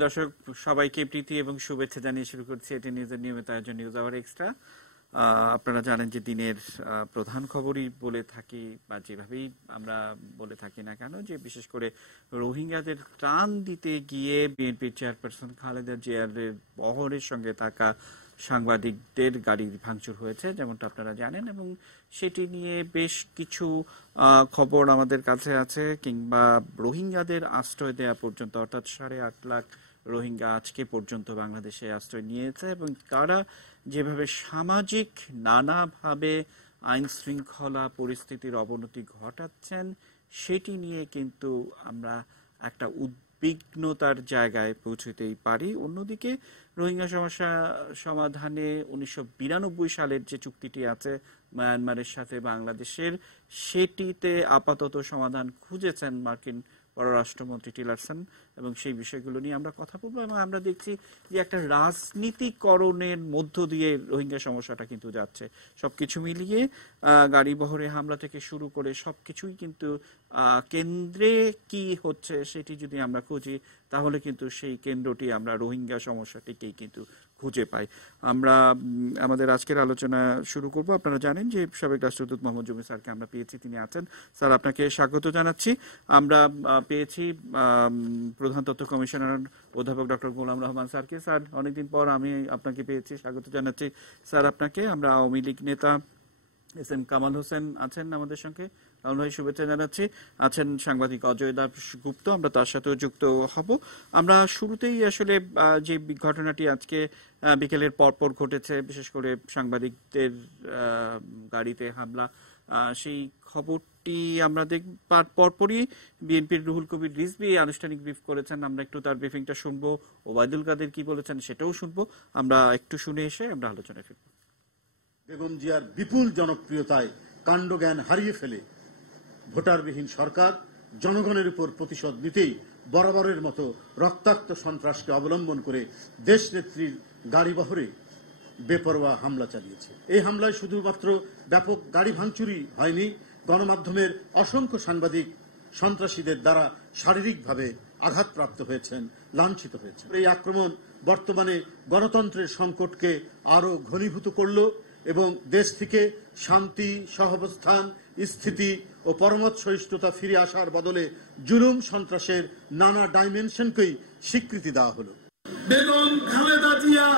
সুপ্রিয় দর্শক, সবাইকে প্রীতি এবং শুভেচ্ছা জানিয়ে শুরু করছি এটি নিউজের নিয়মিত আয়োজন নিউজ আওয়ার এক্সট্রা। আপনারা জানেন যে দিনের প্রধান খবরই বলে থাকি বা যেভাবেই আমরা বলে থাকি না কেন, যে বিশেষ করে রোহিঙ্গাদের ত্রাণ দিতে গিয়ে বিএনপির চেয়ারপারসন খালেদা জিয়ার বহরের সঙ্গে থাকা সাংবাদিকদের গাড়ি ভাঙচুর হয়েছে, যেমনটা আপনারা জানেন, এবং সেটি নিয়ে বেশ কিছু খবর আমাদের কাছে আছে। কিংবা রোহিঙ্গাদের আশ্রয় দেওয়া পর্যন্ত, অর্থাৎ 8.5 লাখ রোহিঙ্গা আজকে পর্যন্ত বাংলাদেশে আশ্রয় নিয়েছে, এবং তারা যেভাবে সামাজিক নানাভাবে আইন শৃঙ্খলা পরিস্থিতির অবনতি ঘটাচ্ছেন, সেটি নিয়ে কিন্তু আমরা একটা উদ্বিগ্নতার জায়গায় পৌঁছতেই পারি। অন্যদিকে রোহিঙ্গা সমস্যা সমাধানে 1992 সালের যে চুক্তিটি আছে মায়ানমারের সাথে বাংলাদেশের, সেটিতে আপাতত সমাধান খুঁজেছেন মার্কিন পররাষ্ট্রমন্ত্রী টিলারসন, এবং সেই বিষয়গুলো নিয়ে আমরা কথা বলবো। এবং আমরা দেখছি যে একটা রাজনীতিকরণের মধ্য দিয়ে রোহিঙ্গা সমস্যাটা কিন্তু যাচ্ছে। সবকিছু মিলিয়ে গাড়ি বহরে হামলা থেকে শুরু করে সবকিছুই কিন্তু কেন্দ্রে কি হচ্ছে সেটি যদি আমরা খুঁজি, তাহলে কিন্তু সেই কেন্দ্রটি আমরা রোহিঙ্গা সমস্যাটিকেই কিন্তু খুঁজে পাই। আমরা আমাদের আজকের আলোচনা শুরু করব। আপনারা জানেন যে সাবেক রাষ্ট্রদূত মোহাম্মদ জমি স্যারকে আমরা পেয়েছি, তিনি আছেন। স্যার, আপনাকে স্বাগত জানাচ্ছি। আমরা পেয়েছি প্রধান তথ্য কমিশনার অধ্যাপক ডক্টর গোলাম রহমান স্যারকে। স্যার, অনেকদিন পর আমি আপনাকে পেয়েছি, স্বাগত জানাচ্ছি স্যার আপনাকে। আমরা আওয়ামী লীগ নেতা এস এম কামাল হোসেন আছেন আমাদের সঙ্গে, কামাল ভাই শুভেচ্ছা জানাচ্ছি। আছেন সাংবাদিক অজয় দাশগুপ্ত, আমরা তার সাথেও যুক্ত হব। আমরা শুরুতেই আসলে যে ঘটনাটি আজকে বিকেলের পরপর ঘটেছে, বিশেষ করে সাংবাদিকদের গাড়িতে হামলা, সেই খবরটি আমরা দেখবার পরপরই বিএনপির রুহুল কবির রিজভী আনুষ্ঠানিক ব্রিফ করেছেন। আমরা একটু তার ব্রিফিংটা শুনবো, ওবায়দুল কাদের কি বলেছেন সেটাও শুনবো। আমরা একটু শুনে এসে আমরা আলোচনায় ফিরব। বেগম জিয়ার বিপুল জনপ্রিয়তায় কাণ্ডজ্ঞান হারিয়ে ফেলে ভোটারবিহীন সরকার জনগণের উপর প্রতিশোধ নিতেই বরাবরের মতো রক্তাক্ত সন্ত্রাসকে অবলম্বন করে দেশনেত্রীর গাড়িবহরে বেপরোয়া হামলা চালিয়েছে। এই হামলায় শুধুমাত্র ব্যাপক গাড়ি ভাঙচুরই হয়নি, গণমাধ্যমের অসংখ্য সাংবাদিক সন্ত্রাসীদের দ্বারা শারীরিকভাবে আঘাতপ্রাপ্ত হয়েছেন, লাঞ্ছিত হয়েছেন। এই আক্রমণ বর্তমানে গণতন্ত্রের সংকটকে আরো ঘনীভূত করল এবং দেশ থেকে শান্তি, সহাবস্থান, স্থিতি ও পরমত সহিষ্ণুতা ফিরে আসার বদলে জুলুম সন্ত্রাসের নানা ডাইমেনশনকেই স্বীকৃতি দেওয়া হলো। বেগম খালেদা জিয়া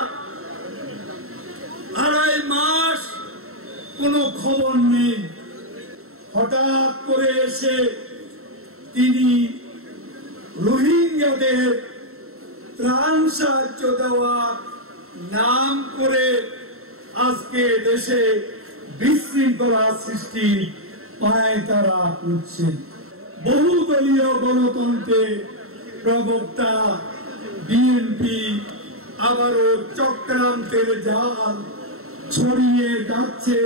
2.5 মাস কোনো খবর নেই, হঠাৎ করে এসে তিনি রোহিঙ্গাদের ত্রাণ সাহায্য দেওয়ার নাম করে আজকে দেশে বিশৃঙ্খলা সৃষ্টি পায়তারা করছেন। বহুদলীয় গণতন্ত্রের প্রবক্তা বিএনপি আবারও চক্রান্তের জাল ছড়িয়ে যাচ্ছে।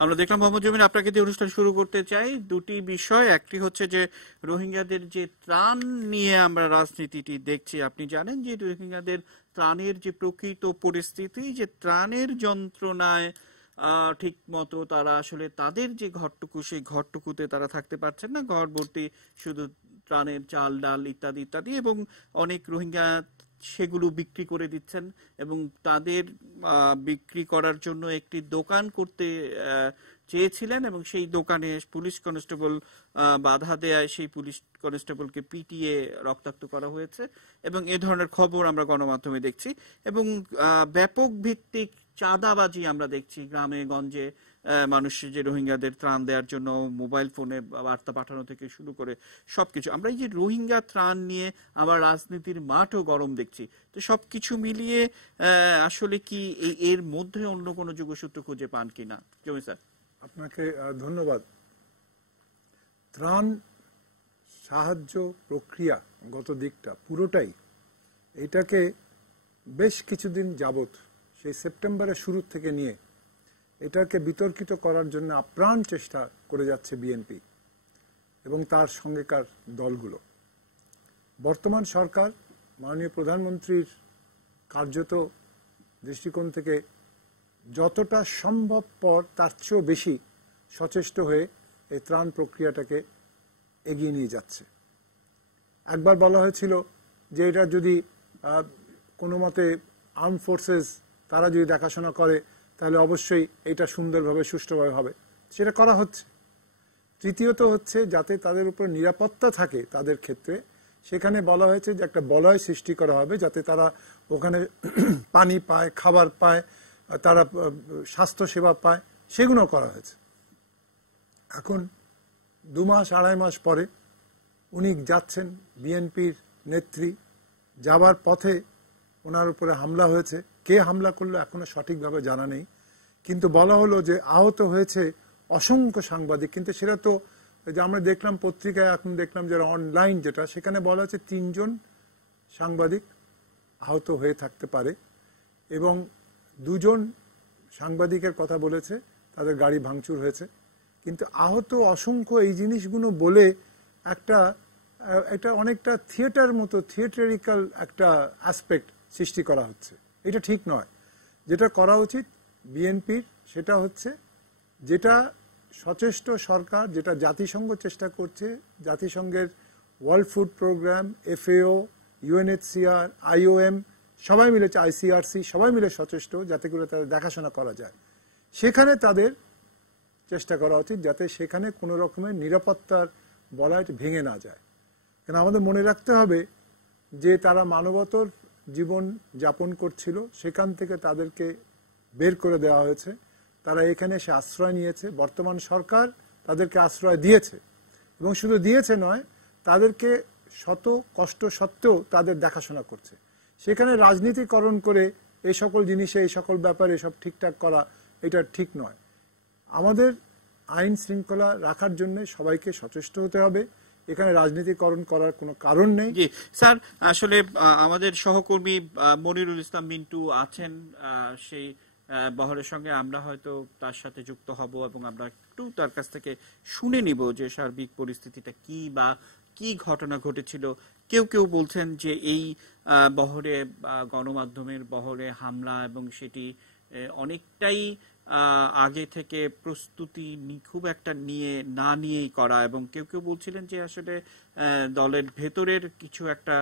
আমরা দেখলাম মোহাম্মদ জমির, আপনাকে দিয়ে অনুষ্ঠান শুরু করতে চাই। দুটি বিষয়, একটি হচ্ছে যে রোহিঙ্গাদের যে ত্রাণ নিয়ে আমরা রাজনীতিটি দেখছি। আপনি জানেন যে রোহিঙ্গাদের ত্রাণের যে প্রকৃত পরিস্থিতি, যে ত্রাণের যন্ত্রণায় ঠিক মতো তারা আসলে তাদের যে ঘরটুকু, সেই ঘরটুকুতে তারা থাকতে পারছেন না। ঘর ভর্তি শুধু ত্রাণের চাল, ডাল ইত্যাদি ইত্যাদি, এবং অনেক রোহিঙ্গা সেগুলো বিক্রি করে দিচ্ছেন, এবং তাদের বিক্রি করার জন্য একটি দোকান করতে চেয়েছিলেন, এবং সেই দোকানে পুলিশ কনস্টেবল বাধা দেয়, সেই পুলিশ কনস্টেবলকে পিটিয়ে রক্তাক্ত করা হয়েছে, এবং এ ধরনের খবর আমরা গণমাধ্যমে দেখছি। এবং ব্যাপক ভিত্তিক চাঁদাবাজি আমরা দেখছি গ্রামে গঞ্জে। মানুষ যে রোহিঙ্গাদের ত্রাণ দেওয়ার জন্য মোবাইল ফোনে বার্তা পাঠানো থেকে শুরু করে সবকিছু, আমরা এই যে রোহিঙ্গা ত্রাণ নিয়ে আবার রাজনীতির মাঠও গরম দেখছি। তো সবকিছু মিলিয়ে আসলে কি এর মধ্যে অন্য কোনো যোগসূত্র খুঁজে পান কিনা? জমি স্যার, আপনাকে ধন্যবাদ। ত্রাণ সাহায্য প্রক্রিয়া গত দিকটা পুরোটাই এটাকে বেশ কিছুদিন যাবত, সেই সেপ্টেম্বরের শুরু থেকে নিয়ে এটাকে বিতর্কিত করার জন্য আপ্রাণ চেষ্টা করে যাচ্ছে বিএনপি এবং তার সঙ্গেকার দলগুলো। বর্তমান সরকার মাননীয় প্রধানমন্ত্রীর কার্যত দৃষ্টিকোণ থেকে যতটা সম্ভবপর তার চেয়েও বেশি সচেষ্ট হয়ে এই ত্রাণ প্রক্রিয়াটাকে এগিয়ে নিয়ে যাচ্ছে। একবার বলা হয়েছিল যে এটা যদি কোনো মতে আর্ম ফোর্সেস তারা যদি দেখাশোনা করে তাহলে অবশ্যই এটা সুন্দরভাবে সুষ্ঠুভাবে হবে, সেটা করা হচ্ছে। তৃতীয়ত হচ্ছে যাতে তাদের উপর নিরাপত্তা থাকে তাদের ক্ষেত্রে, সেখানে বলা হয়েছে যে একটা বলয় সৃষ্টি করা হবে যাতে তারা ওখানে পানি পায়, খাবার পায়, তারা স্বাস্থ্য সেবা পায়, সেগুলো করা হয়েছে। এখন 2 মাস 2.5 মাস পরে উনি যাচ্ছেন, বিএনপির নেত্রী যাবার পথে ওনার উপরে হামলা হয়েছে। কে হামলা করলো এখনো সঠিকভাবে জানা নেই, কিন্তু বলা হলো যে আহত হয়েছে অসংখ্য সাংবাদিক। কিন্তু সেটা তো যে আমরা দেখলাম পত্রিকায়, এখন দেখলাম যারা অনলাইন যেটা, সেখানে বলা হচ্ছে 3 জন সাংবাদিক আহত হয়ে থাকতে পারে এবং 2 জন সাংবাদিকের কথা বলেছে তাদের গাড়ি ভাঙচুর হয়েছে। কিন্তু আহত অসংখ্য এই জিনিসগুলো বলে একটা অনেকটা থিয়েটার মতো, থিয়েটারিক্যাল একটা অ্যাসপেক্ট সৃষ্টি করা হচ্ছে। এটা ঠিক নয়। যেটা করা উচিত বিএনপির সেটা হচ্ছে, যেটা সচেষ্ট সরকার, যেটা জাতিসংঘ চেষ্টা করছে, জাতিসংঘের world food programme, FAO, UNHCR, IOM সবাই মিলে, ICRC সবাই মিলে সচেষ্ট যাতে করে তাদের দেখাশোনা করা যায়। সেখানে তাদের চেষ্টা করা উচিত যাতে সেখানে কোনো রকমের নিরাপত্তার বলয় ভেঙে না যায়। কেন আমাদের মনে রাখতে হবে যে তারা মানবতর জীবন যাপন করছিল, সেখান থেকে তাদেরকে বের করে দেওয়া হয়েছে, তারা এখানে এসে আশ্রয় নিয়েছে। বর্তমান সরকার তাদেরকে আশ্রয় দিয়েছে এবং শুধু দিয়েছে নয়, তাদেরকে শত কষ্ট সত্ত্বেও তাদের দেখাশোনা করছে। সেখানে রাজনীতিকরণ করে এই সকল জিনিসে, এই সকল ব্যাপারে সব ঠিকঠাক করা, এটা ঠিক নয়। আমাদের আইন শৃঙ্খলা রাখার জন্য সবাইকে সচেষ্ট হতে হবে, এখানে রাজনীতিকরণ করার কোনো কারণ নেই। জি স্যার, আসলে আমাদের সহকর্মী মনিরুল ইসলাম মিন্টু আছেন সেই বহরের সঙ্গে, আমরা হয়তো তার সাথে যুক্ত হব এবং আমরা একটু তার কাছ থেকে শুনে নিব যে সার্বিক পরিস্থিতিটা কি বা কি ঘটনা ঘটেছিল। কেউ কেউ বলছেন যে এই বহরে, গণমাধ্যমের বহরে হামলা এবং সেটি অনেকটাই আগে থেকে প্রস্তুতি খুব একটা না নিয়েই করা, এবং কেউ কেউ বলছিলেন যে আসলে দলের ভেতরের কিছু একটা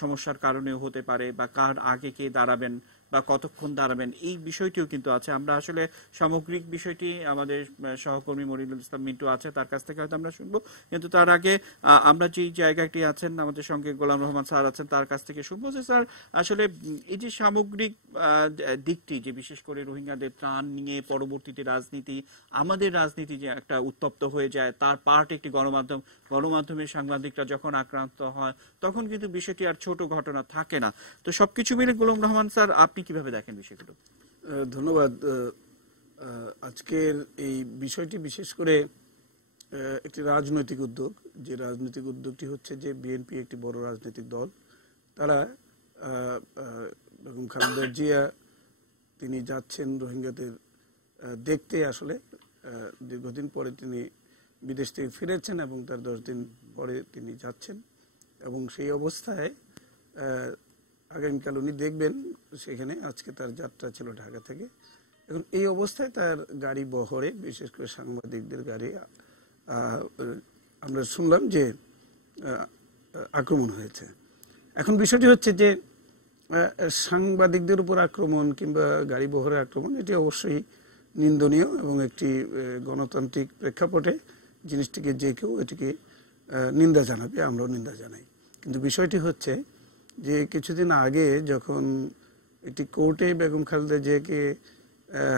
সমস্যার কারণে হতে পারে, বা কার আগে কে দাঁড়াবেন বা কতক্ষণ দাঁড়াবেন, এই বিষয়টিও কিন্তু আছে। আমরা আসলে সামগ্রিক বিষয়টি আমাদের সহকর্মী মনিরুল ইসলাম মিন্টু আছে, তার কাছ থেকে হয়তো আমরা শুনবো, কিন্তু তার আগে আমরা যেই জায়গাটি আছেন, আমাদের সঙ্গে গোলাম রহমান স্যার আছেন, তার কাছ থেকে শুনবো যে স্যার আসলে এই যে সামগ্রিক দিকটি, যে বিশেষ করে রোহিঙ্গাদের ত্রাণ নিয়ে পরবর্তীতে রাজনীতি, আমাদের রাজনীতি যে একটা উত্তপ্ত হয়ে যায়, তার পার্ট একটি গণমাধ্যমের সাংবাদিকরা যখন আক্রান্ত হয়, তখন কিন্তু বিষয়টি আর ছোট ঘটনা থাকে না। তো সবকিছু মিলে গোলাম রহমান স্যার, আপনি কিভাবে দেখেন বিষয়গুলো? ধন্যবাদ। আজকের এই বিষয়টি বিশেষ করে একটি রাজনৈতিক উদ্যোগ, যে রাজনৈতিক উদ্যোগটি হচ্ছে যে বিএনপি একটি বড় রাজনৈতিক দল, তারা বেগম খালেদা জিয়া তিনি যাচ্ছেন রোহিঙ্গাদের দেখতে। আসলে দীর্ঘদিন পরে তিনি বিদেশ থেকে ফিরেছেন এবং তার 10 দিন পরে তিনি যাচ্ছেন, এবং সেই অবস্থায় আগামীকাল উনি দেখবেন সেখানে। আজকে তার যাত্রা ছিল ঢাকা থেকে। এখন এই অবস্থায় তার গাড়ি বহরে, বিশেষ করে সাংবাদিকদের গাড়ি, আমরা শুনলাম যে আক্রমণ হয়েছে। এখন বিষয়টি হচ্ছে যে সাংবাদিকদের উপর আক্রমণ কিংবা গাড়ি বহরে আক্রমণ, এটি অবশ্যই নিন্দনীয় এবং একটি গণতান্ত্রিক প্রেক্ষাপটে জিনিসটিকে যে কেউ এটিকে নিন্দা জানাবে, আমরাও নিন্দা জানাই। কিন্তু বিষয়টি হচ্ছে যে কিছুদিন আগে যখন একটি কোর্টে বেগম খালেদা জিয়াকে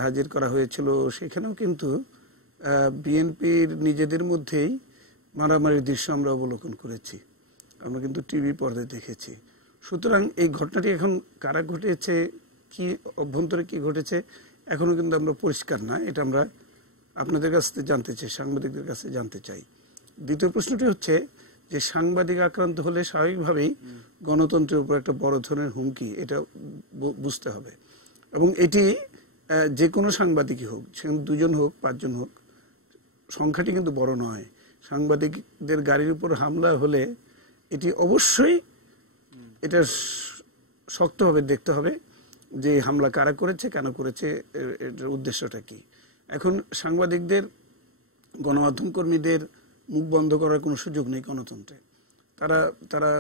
হাজির করা হয়েছিল, সেখানেও কিন্তু বিএনপির নিজেদের মধ্যেই মারামারির দৃশ্য আমরা অবলোকন করেছি, আমরা কিন্তু টিভি পর্দায় দেখেছি। সুতরাং এই ঘটনাটি এখন কারা ঘটেছে, কি অভ্যন্তরে কি ঘটেছে, এখনো কিন্তু আমরা পরিষ্কার না। এটা আমরা আপনাদের কাছ থেকে জানতে চাই, সাংবাদিকদের কাছে জানতে চাই। দ্বিতীয় প্রশ্নটি হচ্ছে যে সাংবাদিক আক্রান্ত হলে স্বাভাবিকভাবেই গণতন্ত্রের উপর একটা বড় ধরনের হুমকি, এটা বুঝতে হবে। এবং এটি যে কোনো সাংবাদিকই হোক, সে 2 জন হোক 5 জন হোক, সংখ্যাটি কিন্তু বড় নয়। সাংবাদিকদের গাড়ির উপর হামলা হলে এটি অবশ্যই এটা শক্তভাবে দেখতে হবে যে হামলা কারা করেছে, কেন করেছে, এটার উদ্দেশ্যটা কি। এখন সাংবাদিকদের, গণমাধ্যম কর্মীদের মুখ বন্ধ করার কোনো সুযোগ নেই গণতন্ত্রে। তারা তারা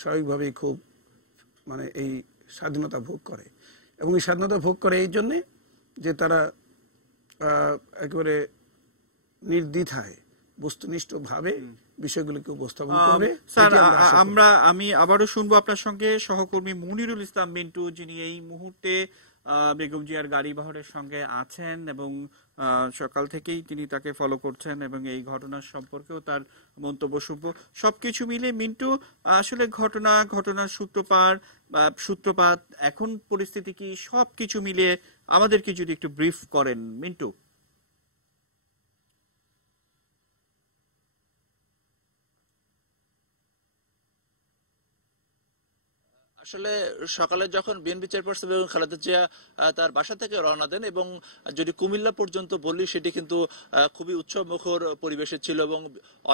স্বাভাবিকভাবেই খুব মানে এই স্বাধীনতা ভোগ করে, এবং এই স্বাধীনতা ভোগ করে এই জন্যে যে তারা একেবারে নির্দ্বিধায় বস্তুনিষ্ঠভাবে বিষয়গুলোকে উপস্থাপন করবে। স্যার, আমি আবারও শুনবো আপনার সঙ্গে সহকর্মী মনিরুল ইসলাম মিন্টু, যিনি এই মুহূর্তে বেগম জিয়ার গাড়ি বহরের সঙ্গে আছেন এবং সকাল থেকেই তিনি তাকে ফলো করছেন এবং এই ঘটনার সম্পর্কেও তার মন্তব্য শুনবো। সবকিছু মিলে মিন্টু, আসলে ঘটনার সূত্রপাত এখন পরিস্থিতি কি, সবকিছু মিলিয়ে আমাদেরকে যদি একটু ব্রিফ করেন মিন্টু। আসলে সকালে যখন বিএনপি চেয়ারপারসন বেগম খালেদা জিয়া তার বাসা থেকে রওনা দেন, এবং যদি কুমিল্লা পর্যন্ত বলি সেটি কিন্তু খুবই উৎসবমুখর পরিবেশে ছিল, এবং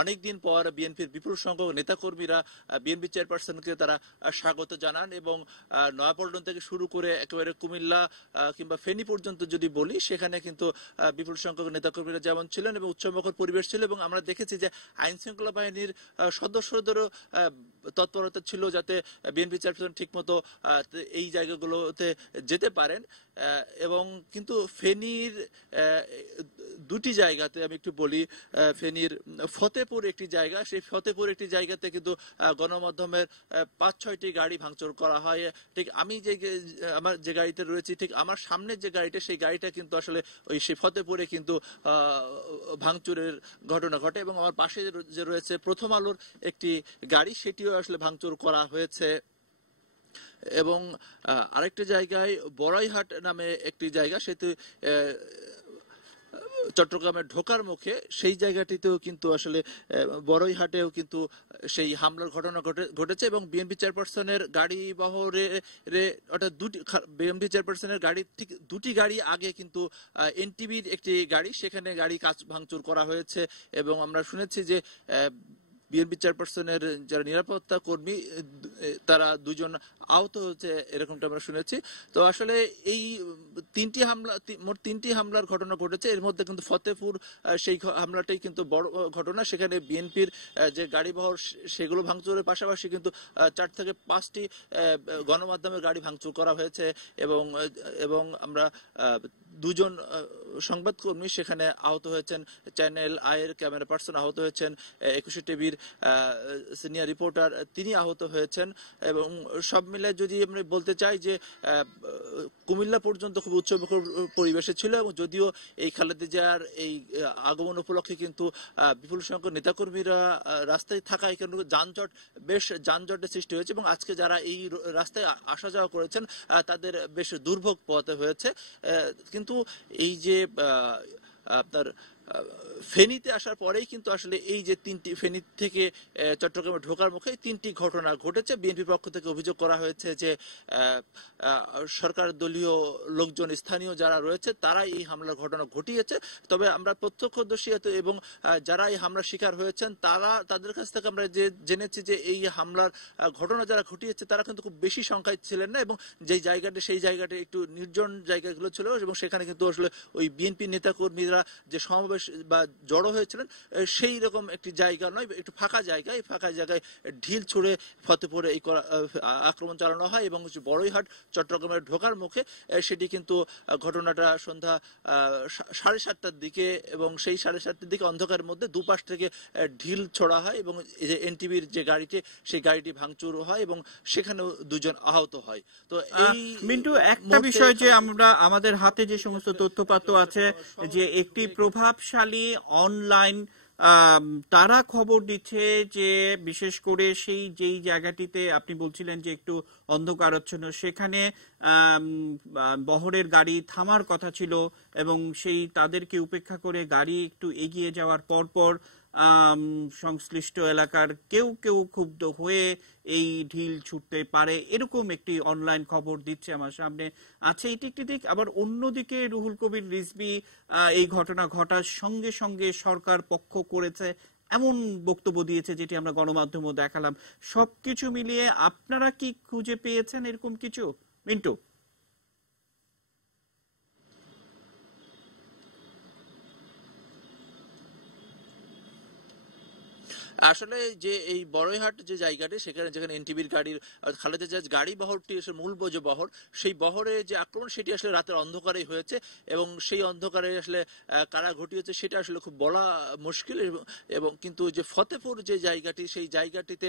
অনেকদিন পর বিএনপির বিপুল সংখ্যক নেতাকর্মীরা বিএনপি চেয়ারপারসনকে তারা স্বাগত জানান, এবং নয়াপল্টন থেকে শুরু করে একেবারে কুমিল্লা কিংবা ফেনী পর্যন্ত যদি বলি সেখানে কিন্তু বিপুল সংখ্যক নেতাকর্মীরা যেমন ছিলেন এবং উৎসবমুখর পরিবেশ ছিল। এবং আমরা দেখেছি যে আইন শৃঙ্খলা বাহিনীর সদস্যদেরও তৎপরতা ছিল যাতে বিএনপি চেয়ারপারসন ঠিকমতো এই জায়গাগুলোতে যেতে পারেন। এবং কিন্তু ফেনীর দুটি জায়গাতে আমি একটু বলি, ফেনীর ফতেপুর একটি জায়গা, সেই ফতেপুর একটি জায়গাতে কিন্তু গণমাধ্যমের 5-6টি গাড়ি ভাঙচুর করা হয়। ঠিক আমি আমার যে গাড়িতে রয়েছি, ঠিক আমার সামনের যে গাড়িটা, সেই গাড়িটা কিন্তু আসলে ওই সেই ফতেপুরে কিন্তু ভাঙচুরের ঘটনা ঘটে, এবং আমার পাশে যে রয়েছে প্রথম আলোর একটি গাড়ি, সেটিও আসলে ভাঙচুর করা হয়েছে। এবং আরেকটি জায়গায় বড়াইহাট নামে একটি জায়গা, সেটি চট্টগ্রামের ঢোকার মুখে, সেই জায়গাটিতেও কিন্তু আসলে বড়াইহাটেও কিন্তু সেই হামলার ঘটনা ঘটেছে। এবং বিএনপি চেয়ারপারসনের গাড়ি বহরে অর্থাৎ বিএনপি চেয়ারপারসনের গাড়ি ঠিক দুটি গাড়ি আগে কিন্তু এনটিভির একটি গাড়ি, সেখানে গাড়ি কাচ ভাঙচুর করা হয়েছে। এবং আমরা শুনেছি যে বিএনপি চেয়ারপারসনের যারা নিরাপত্তা কর্মী তারা 2জন আহত হয়েছে, এরকমটা আমরা শুনেছি। তো আসলে এই মোট তিনটি হামলার ঘটনা ঘটেছে। এর মধ্যে কিন্তু ফতেপুর সেই হামলাটাই কিন্তু বড় ঘটনা। সেখানে বিএনপির যে গাড়িবহর সেগুলো ভাঙচুরের পাশাপাশি কিন্তু 4 থেকে 5টি গণমাধ্যমের গাড়ি ভাঙচুর করা হয়েছে, এবং আমরা 2জন সংবাদকর্মী সেখানে আহত হয়েছেন। চ্যানেল আয়ের ক্যামেরা পার্সন আহত হয়েছেন, 21 টিভির সিনিয়র রিপোর্টার তিনি আহত হয়েছেন। এবং সব মিলে যদি আমরা বলতে চাই যে কুমিল্লা পর্যন্ত খুব উৎসবমুখর পরিবেশে ছিল, এবং যদিও এই খালেদা জিয়ার এই আগমন উপলক্ষে কিন্তু বিপুল সংখ্যক নেতাকর্মীরা রাস্তায় থাকায় কিন্তু বেশ যানজটের সৃষ্টি হয়েছে, এবং আজকে যারা এই রাস্তায় আসা যাওয়া করেছেন তাদের বেশ দুর্ভোগ পোহাতে হয়েছে। কিন্তু এই যে আপনার ফেনীতে আসার পরেই কিন্তু আসলে এই যে ফেনী থেকে চট্টগ্রামে ঢোকার মুখে 3টি ঘটনা ঘটেছে। বিএনপির পক্ষ থেকে অভিযোগ করা হয়েছে যে সরকার দলীয় লোকজন, স্থানীয় যারা রয়েছে, তারা এই হামলার ঘটনা ঘটিয়েছে। তবে আমরা প্রত্যক্ষদর্শী এবং যারা এই হামলার শিকার হয়েছেন তাদের কাছ থেকে আমরা জেনেছি যে এই হামলার ঘটনা যারা ঘটিয়েছে তারা কিন্তু খুব বেশি সংখ্যায় ছিলেন না, এবং সেই জায়গাটা একটু নির্জন জায়গাগুলো ছিল, এবং সেখানে কিন্তু আসলে ওই বিএনপি নেতাকর্মীরা যে সমাবেশ বা জড়ো হয়েছিলেন সেই রকম একটি জায়গা নয়, একটু ফাঁকা জায়গা। এই ফাঁকা জায়গায় ঢিল ছুড়ে ফতেপুরে এই আক্রমণ চালানো হয়, এবং বড়াইহাট চট্টগ্রামের ঢোকার মুখে সেটি কিন্তু ঘটনাটা সন্ধ্যা 7:30টার দিকে, এবং সেই 7:30টার দিকে অন্ধকারের মধ্যে দুপাশ থেকে ঢিল ছোড়া হয়, এবং এই যে এনটিভির যে গাড়িটি, সেই গাড়িটি ভাঙচুর হয়, এবং সেখানেও 2জন আহত হয়। তো এই মিন্টু, একটা বিষয় যে আমরা আমাদের হাতে যে সমস্ত তথ্যপাত্র আছে, যে একটি প্রভাবশালী অনলাইন তারা খবর দিচ্ছে যে বিশেষ করে যেই জায়গাটিতে আপনি বলছিলেন যে একটু অন্ধকারাচ্ছন্ন, সেখানে বহরের গাড়ি থামার কথা ছিল, এবং তাদেরকে উপেক্ষা করে গাড়ি একটু এগিয়ে যাওয়ার পরপর সংশ্লিষ্ট এলাকার কেউ ক্ষুব্ধ হয়ে এই ঢিল ছুটতে পারে, এরকম একটি অনলাইন খবর দিচ্ছে আমার সামনে আছে। এটি একটি দিক। আবার অন্যদিকে রুহুল কবির রিজভী এই ঘটনা ঘটার সঙ্গে সঙ্গে সরকার পক্ষ করেছে এমন বক্তব্য দিয়েছে, যেটি আমরা গণমাধ্যমেও দেখালাম। সবকিছু মিলিয়ে আপনারা কি খুঁজে পেয়েছেন এরকম কিছু, মিন্টু? আসলে যে এই বড়ইহাট যে জায়গাটি সেখানে যেখানে এনটিভির গাড়ির খালেদা জিয়ার গাড়ি বহরটি আসলে মূল যে বহর, সেই বহরে যে আক্রমণ সেটি আসলে রাতের অন্ধকারেই হয়েছে এবং সেই অন্ধকারে আসলে কারা ঘটিয়েছে সেটা আসলে খুব বলা মুশকিল। এবং কিন্তু যে ফতেপুর যে জায়গাটি, সেই জায়গাটিতে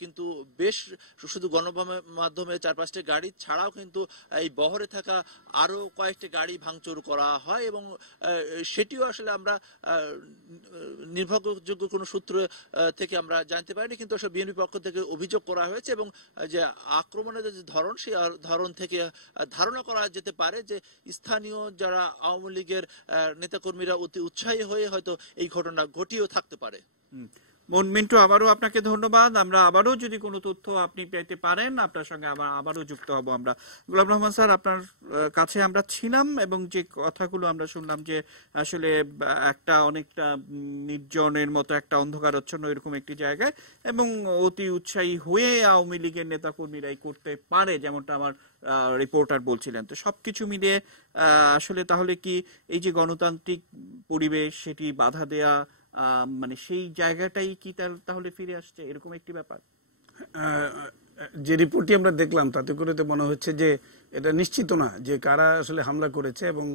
কিন্তু বেশ শুধু গণমাধ্যমে 4-5টি গাড়ি ছাড়াও কিন্তু এই বহরে থাকা আরো কয়েকটি গাড়ি ভাঙচুর করা হয় এবং সেটিও আসলে আমরা নির্ভরযোগ্য কোনো সূত্র থেকে আমরা জানতে পারিনি, কিন্তু আসলে বিএনপি পক্ষ থেকে অভিযোগ করা হয়েছে এবং যে আক্রমণের যে ধরন, সেই ধরন থেকে ধারণা করা যেতে পারে যে স্থানীয় যারা আওয়ামী লীগের নেতাকর্মীরা অতি উৎসাহী হয়ে হয়তো এই ঘটনা ঘটিয়েও থাকতে পারে। মিন্টু, আবারও আপনাকে ধন্যবাদ। আমরা আবারও যদি কোনো তথ্য আপনি পেতে পারেন আপনার সঙ্গে আবারও যুক্ত হব আমরা। গোলাম রহমান স্যার, আপনার কাছে আমরা ছিলাম এবং যে কথাগুলো আমরা শুনলাম যে আসলে একটা অনেকটা নির্জনের মতো একটা অন্ধকারাচ্ছন্ন এরকম একটি জায়গায় এবং অতি উৎসাহী হয়ে আওয়ামী লীগের নেতাকর্মীরাই করতে পারে, যেমনটা আমার রিপোর্টার বলছিলেন। তো সবকিছু মিলিয়ে আসলে তাহলে কি এই যে গণতান্ত্রিক পরিবেশ সেটি বাধা দেয়া, মানে সেই জায়গাটাই কি তাহলে ফিরে আসছে, এরকম একটি ব্যাপার? যে রিপোর্টটি আমরা দেখলাম তাতে করে তো মনে হচ্ছে যে এটা নিশ্চিত না যে কারা আসলে হামলা করেছে এবং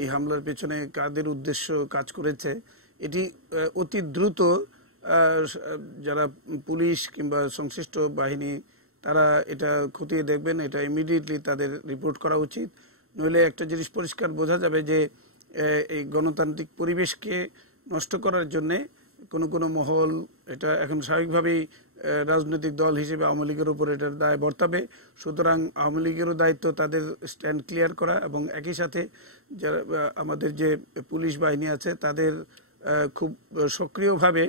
এই হামলার পেছনে কাদের উদ্দেশ্য কাজ করেছে। এটি অতি দ্রুত যারা পুলিশ কিংবা সংশ্লিষ্ট বাহিনী তারা এটা খতিয়ে দেখবেন, এটা ইমিডিয়েটলি তাদের রিপোর্ট করা উচিত। নইলে একটা জিনিস পরিষ্কার বোঝা যাবে যে এই গণতান্ত্রিক পরিবেশকে নষ্ট করার জন্য কোনো মহল এটা এখন স্বাভাবিকভাবেই রাজনৈতিক দল হিসেবে আওয়ামী লীগের উপর এটার দায় বর্তাবে। সুতরাং আওয়ামী লীগেরও দায়িত্ব তাদের স্ট্যান্ড ক্লিয়ার করা এবং একই সাথে যারা আমাদের যে পুলিশ বাহিনী আছে তাদের খুব সক্রিয়ভাবে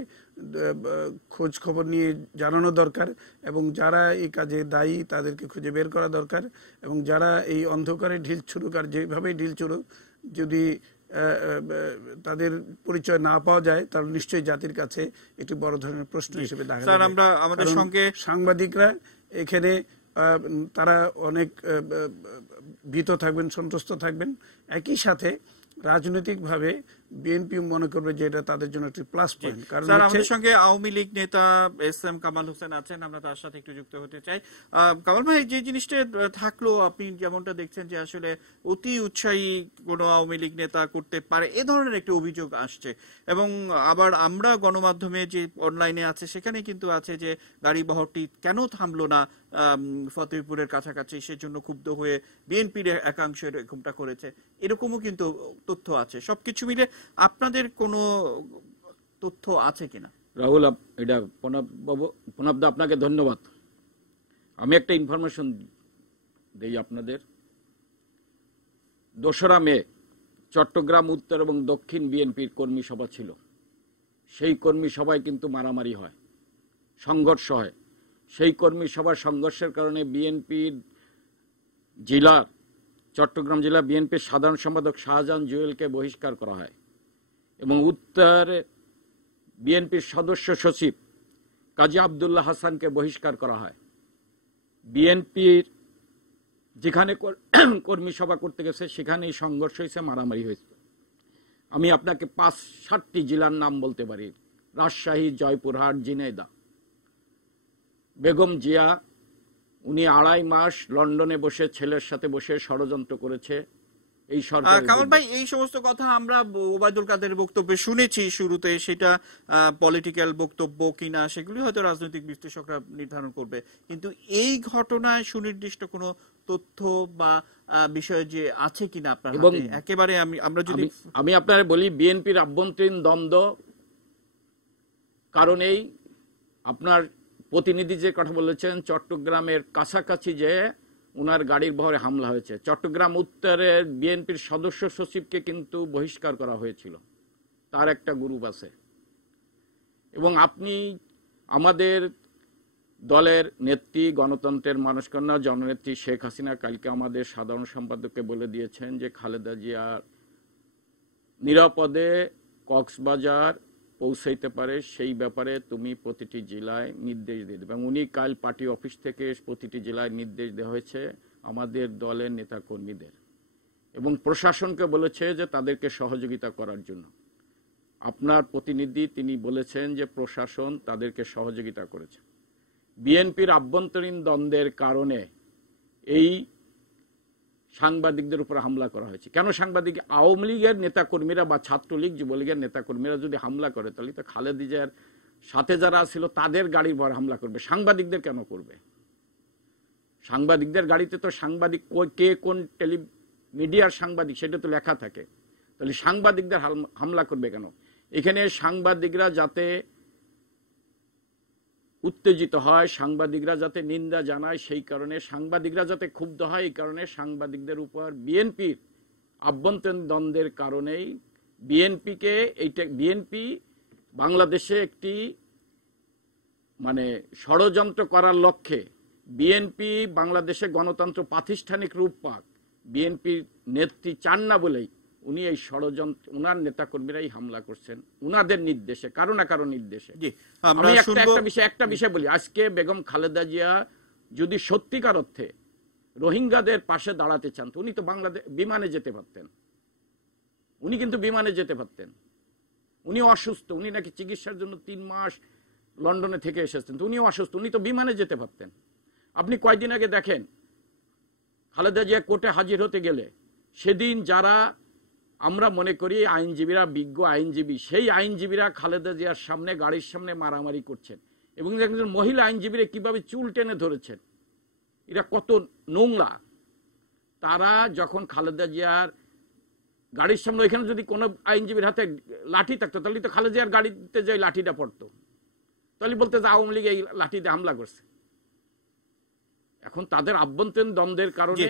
খোঁজ খবর নিয়ে জানানো দরকার এবং যারা এই কাজে দায়ী তাদেরকে খুঁজে বের করা দরকার এবং যারা এই অন্ধকারে ঢিল ছুড়ুক আর যেভাবেই ঢিল ছুড়ুক যদি তাদের পরিচয় না পাওয়া যায় তাহলে নিশ্চয়ই জাতির কাছে একটি বড় ধরনের প্রশ্ন হিসেবে দেখা যাবে। আমরা আমাদের সঙ্গে সাংবাদিকরা এখানে তারা অনেক ভীত থাকবেন, সন্ত্রস্ত থাকবেন। একই সাথে রাজনৈতিকভাবে বিএনপি মনে করবে যে এটা তাদের জন্য একটি প্লাস পয়েন্ট। কারণ আমাদের সঙ্গে আওয়ামী লীগ নেতা এস.এম. কামাল হোসেন আছেন, আমরা তার সাথে একটু যুক্ত হতে চাই। কামাল ভাই, যে জিনিসটা থাকলো আপনি যেমনটা দেখছেন যে আসলে অতি উৎসাহী কোনো আওয়ামী লীগ নেতা করতে পারে, এ ধরনের একটি অভিযোগ আসছে এবং আবার আমরা গণমাধ্যমে যে অনলাইনে আছে সেখানে কিন্তু আছে যে গাড়ি বহরটি কেন থামলো না ফতেহপুরের কাছাকাছি, সেজন্য ক্ষুব্ধ হয়ে বিএনপির একাংশ এরকমটা করেছে, এরকমও কিন্তু তথ্য আছে। সবকিছু মিলে আপনাদের কোনো তথ্য আছে কিনা? রাহুল, এটা প্রণবদা আপনাকে ধন্যবাদ। আমি একটা ইনফরমেশন দেই আপনাদের। 2রা মে চট্টগ্রাম উত্তর এবং দক্ষিণ বিএনপির কর্মী সভা ছিল। সেই কর্মী সভায় কিন্তু মারামারি হয়, সংঘর্ষ হয়। সেই কর্মী সভার সংঘর্ষের কারণে বিএনপির জেলার চট্টগ্রাম জেলা বিএনপির সাধারণ সম্পাদক শাহজাহান জুয়েলকে বহিষ্কার করা হয় এবং উত্তরে বিএনপির সদস্য সচিব কাজী আব্দুল্লাহ হাসানকে বহিষ্কার করা হয়। বিএনপির যেখানে কর্মী সভা করতে গেছে সেখানেই সংঘর্ষ হয়েছে, মারামারি হয়েছে। আমি আপনাকে 5-7টি জেলার নাম বলতে পারি: রাজশাহী, জয়পুরহাট, ঝিনাইদহ। বেগম জিয়া উনি 2.5 মাস লন্ডনে বসে ছেলের সাথে বসে ষড়যন্ত্র করেছে এই সরকার। কামাল ভাই, এই সমস্ত কথা আমরা ওবায়দুল কাদের বক্তব্যে শুনেছি শুরুতে, সেটা পলিটিক্যাল বক্তব্য কিনা সেগুলি হয়তো রাজনৈতিক বিশ্লেষকরা নির্ধারণ করবে, কিন্তু এই ঘটনায় সুনির্দিষ্ট কোনো তথ্য বা বিষয় যে আছে কিনা আপনার হাতে একেবারে আমরা যদি আমি আপনার বলি, বিএনপির আভ্যন্তরীণ দ্বন্দ্ব কারণেই আপনার প্রতিনিধি যে কথা বলেছেন চট্টগ্রামের কাছাকাছি যে ওনার গাড়ির বহরে হামলা হয়েছে। চট্টগ্রাম উত্তরের বিএনপির সদস্য সচিবকে কিন্তু বহিষ্কার করা হয়েছিল, তার একটা গ্রুপ আছে। এবং আপনি আমাদের দলের নেত্রী, গণতন্ত্রের মানুষকন্যা জননেত্রী শেখ হাসিনা কালকে আমাদের সাধারণ সম্পাদককে বলে দিয়েছেন যে খালেদা জিয়ার নিরাপদে কক্সবাজার পৌঁছাইতে পারে সেই ব্যাপারে তুমি প্রতিটি জেলায় নির্দেশ দিয়ে দেবে। এবং উনি কাল পার্টি অফিস থেকে প্রতিটি জেলায় নির্দেশ দেওয়া হয়েছে আমাদের দলের নেতাকর্মীদের, এবং প্রশাসনকে বলেছে যে তাদেরকে সহযোগিতা করার জন্য। আপনার প্রতিনিধি তিনি বলেছেন যে প্রশাসন তাদেরকে সহযোগিতা করেছে। বিএনপির আভ্যন্তরীণ দ্বন্দ্বের কারণে এই সাংবাদিকদের উপর হামলা করা হয়েছে। কেন সাংবাদিক? আওয়ামী লীগের নেতাকর্মীরা বা ছাত্রলীগ যুবলীগের নেতাকর্মীরা যদি হামলা করে তাহলে তো খালেদা জিয়ার সাথে যারা ছিল তাদের গাড়ির ভর হামলা করবে, সাংবাদিকদের কেন করবে? সাংবাদিকদের গাড়িতে তো সাংবাদিক কে কোন মিডিয়ার সাংবাদিক সেটা তো লেখা থাকে, তাহলে সাংবাদিকদের হামলা করবে কেন? এখানে সাংবাদিকরা যাতে উত্তেজিত হয়, সাংবাদিকরা যাতে নিন্দা জানায়, সেই কারণে সাংবাদিকরা যাতে ক্ষুব্ধ হয়, এই কারণে সাংবাদিকদের উপর বিএনপির আভ্যন্তরীণ দ্বন্দ্বের কারণেই বিএনপি বাংলাদেশে একটি মানে ষড়যন্ত্র করার লক্ষ্যে বিএনপি বাংলাদেশে গণতন্ত্র প্রাতিষ্ঠানিক রূপ পাক, বিএনপির নেত্রী চান না বলেই উনি এই ষড়যন্ত্র, উনার নেতাকর্মীরাই হামলা করছেন উনাদের নির্দেশে, কারো না কারো নির্দেশে। আমি একটা বিষয় বলি, আজকে বেগম খালেদা জিয়া যদি সত্যিকার অর্থে রোহিঙ্গাদের পাশে দাঁড়াতে চান তো উনি তো বাংলাদেশ বিমানে যেতে পারতেন, উনি কিন্তু বিমানে যেতে পারতেন। উনি অসুস্থ, উনি নাকি চিকিৎসার জন্য 3 মাস লন্ডনে থেকে এসেছেন, তো উনি অসুস্থ, উনি তো বিমানে যেতে পারতেন। আপনি কয়েকদিন আগে দেখেন খালেদা জিয়া কোর্টে হাজির হতে গেলে সেদিন যারা আমরা মনে করি আইনজীবীরা, বিজ্ঞ আইনজীবী, সেই আইনজীবীরা খালেদা জিয়ার সামনে গাড়ির সামনে মারামারি করছেন এবং একজন মহিলা আইনজীবীরা কিভাবে চুল টেনে ধরেছেন, এটা কত নোংরা। তারা যখন খালেদা জিয়ার গাড়ির সামনে, এখানে যদি কোনো আইনজীবীর হাতে লাঠি থাকতো তাহলে তো খালেদা জিয়ার গাড়িতে যে লাঠিটা পড়তো, তাহলে বলতে যে আওয়ামী লীগ এই লাঠিতে হামলা করছে। এখন তাদের আভ্যন্তরীণ দ্বন্দ্বের কারণে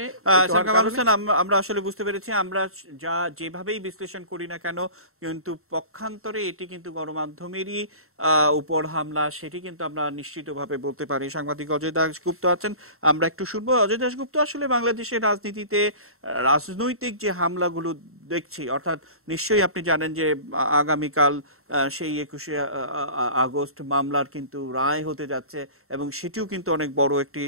আমরা আসলে বুঝতে পেরেছি, আমরা যা যেভাবেই বিশ্লেষণ করি না কেন কিন্তু পক্ষান্তরে এটি কিন্তু গণমাধ্যমেরই উপর হামলা, সেটি কিন্তু আমরা নিশ্চিতভাবে বলতে পারি। সাংবাদিক অজয় দাশগুপ্ত আছেন, আমরা একটু শুনবো। অজয় দাশগুপ্ত, আসলে বাংলাদেশের রাজনীতিতে রাজনৈতিক যে হামলাগুলো দেখছি, অর্থাৎ নিশ্চয়ই আপনি জানেন যে আগামীকাল সেই 21শে আগস্ট মামলার কিন্তু রায় হতে যাচ্ছে এবং সেটিও কিন্তু অনেক বড় একটি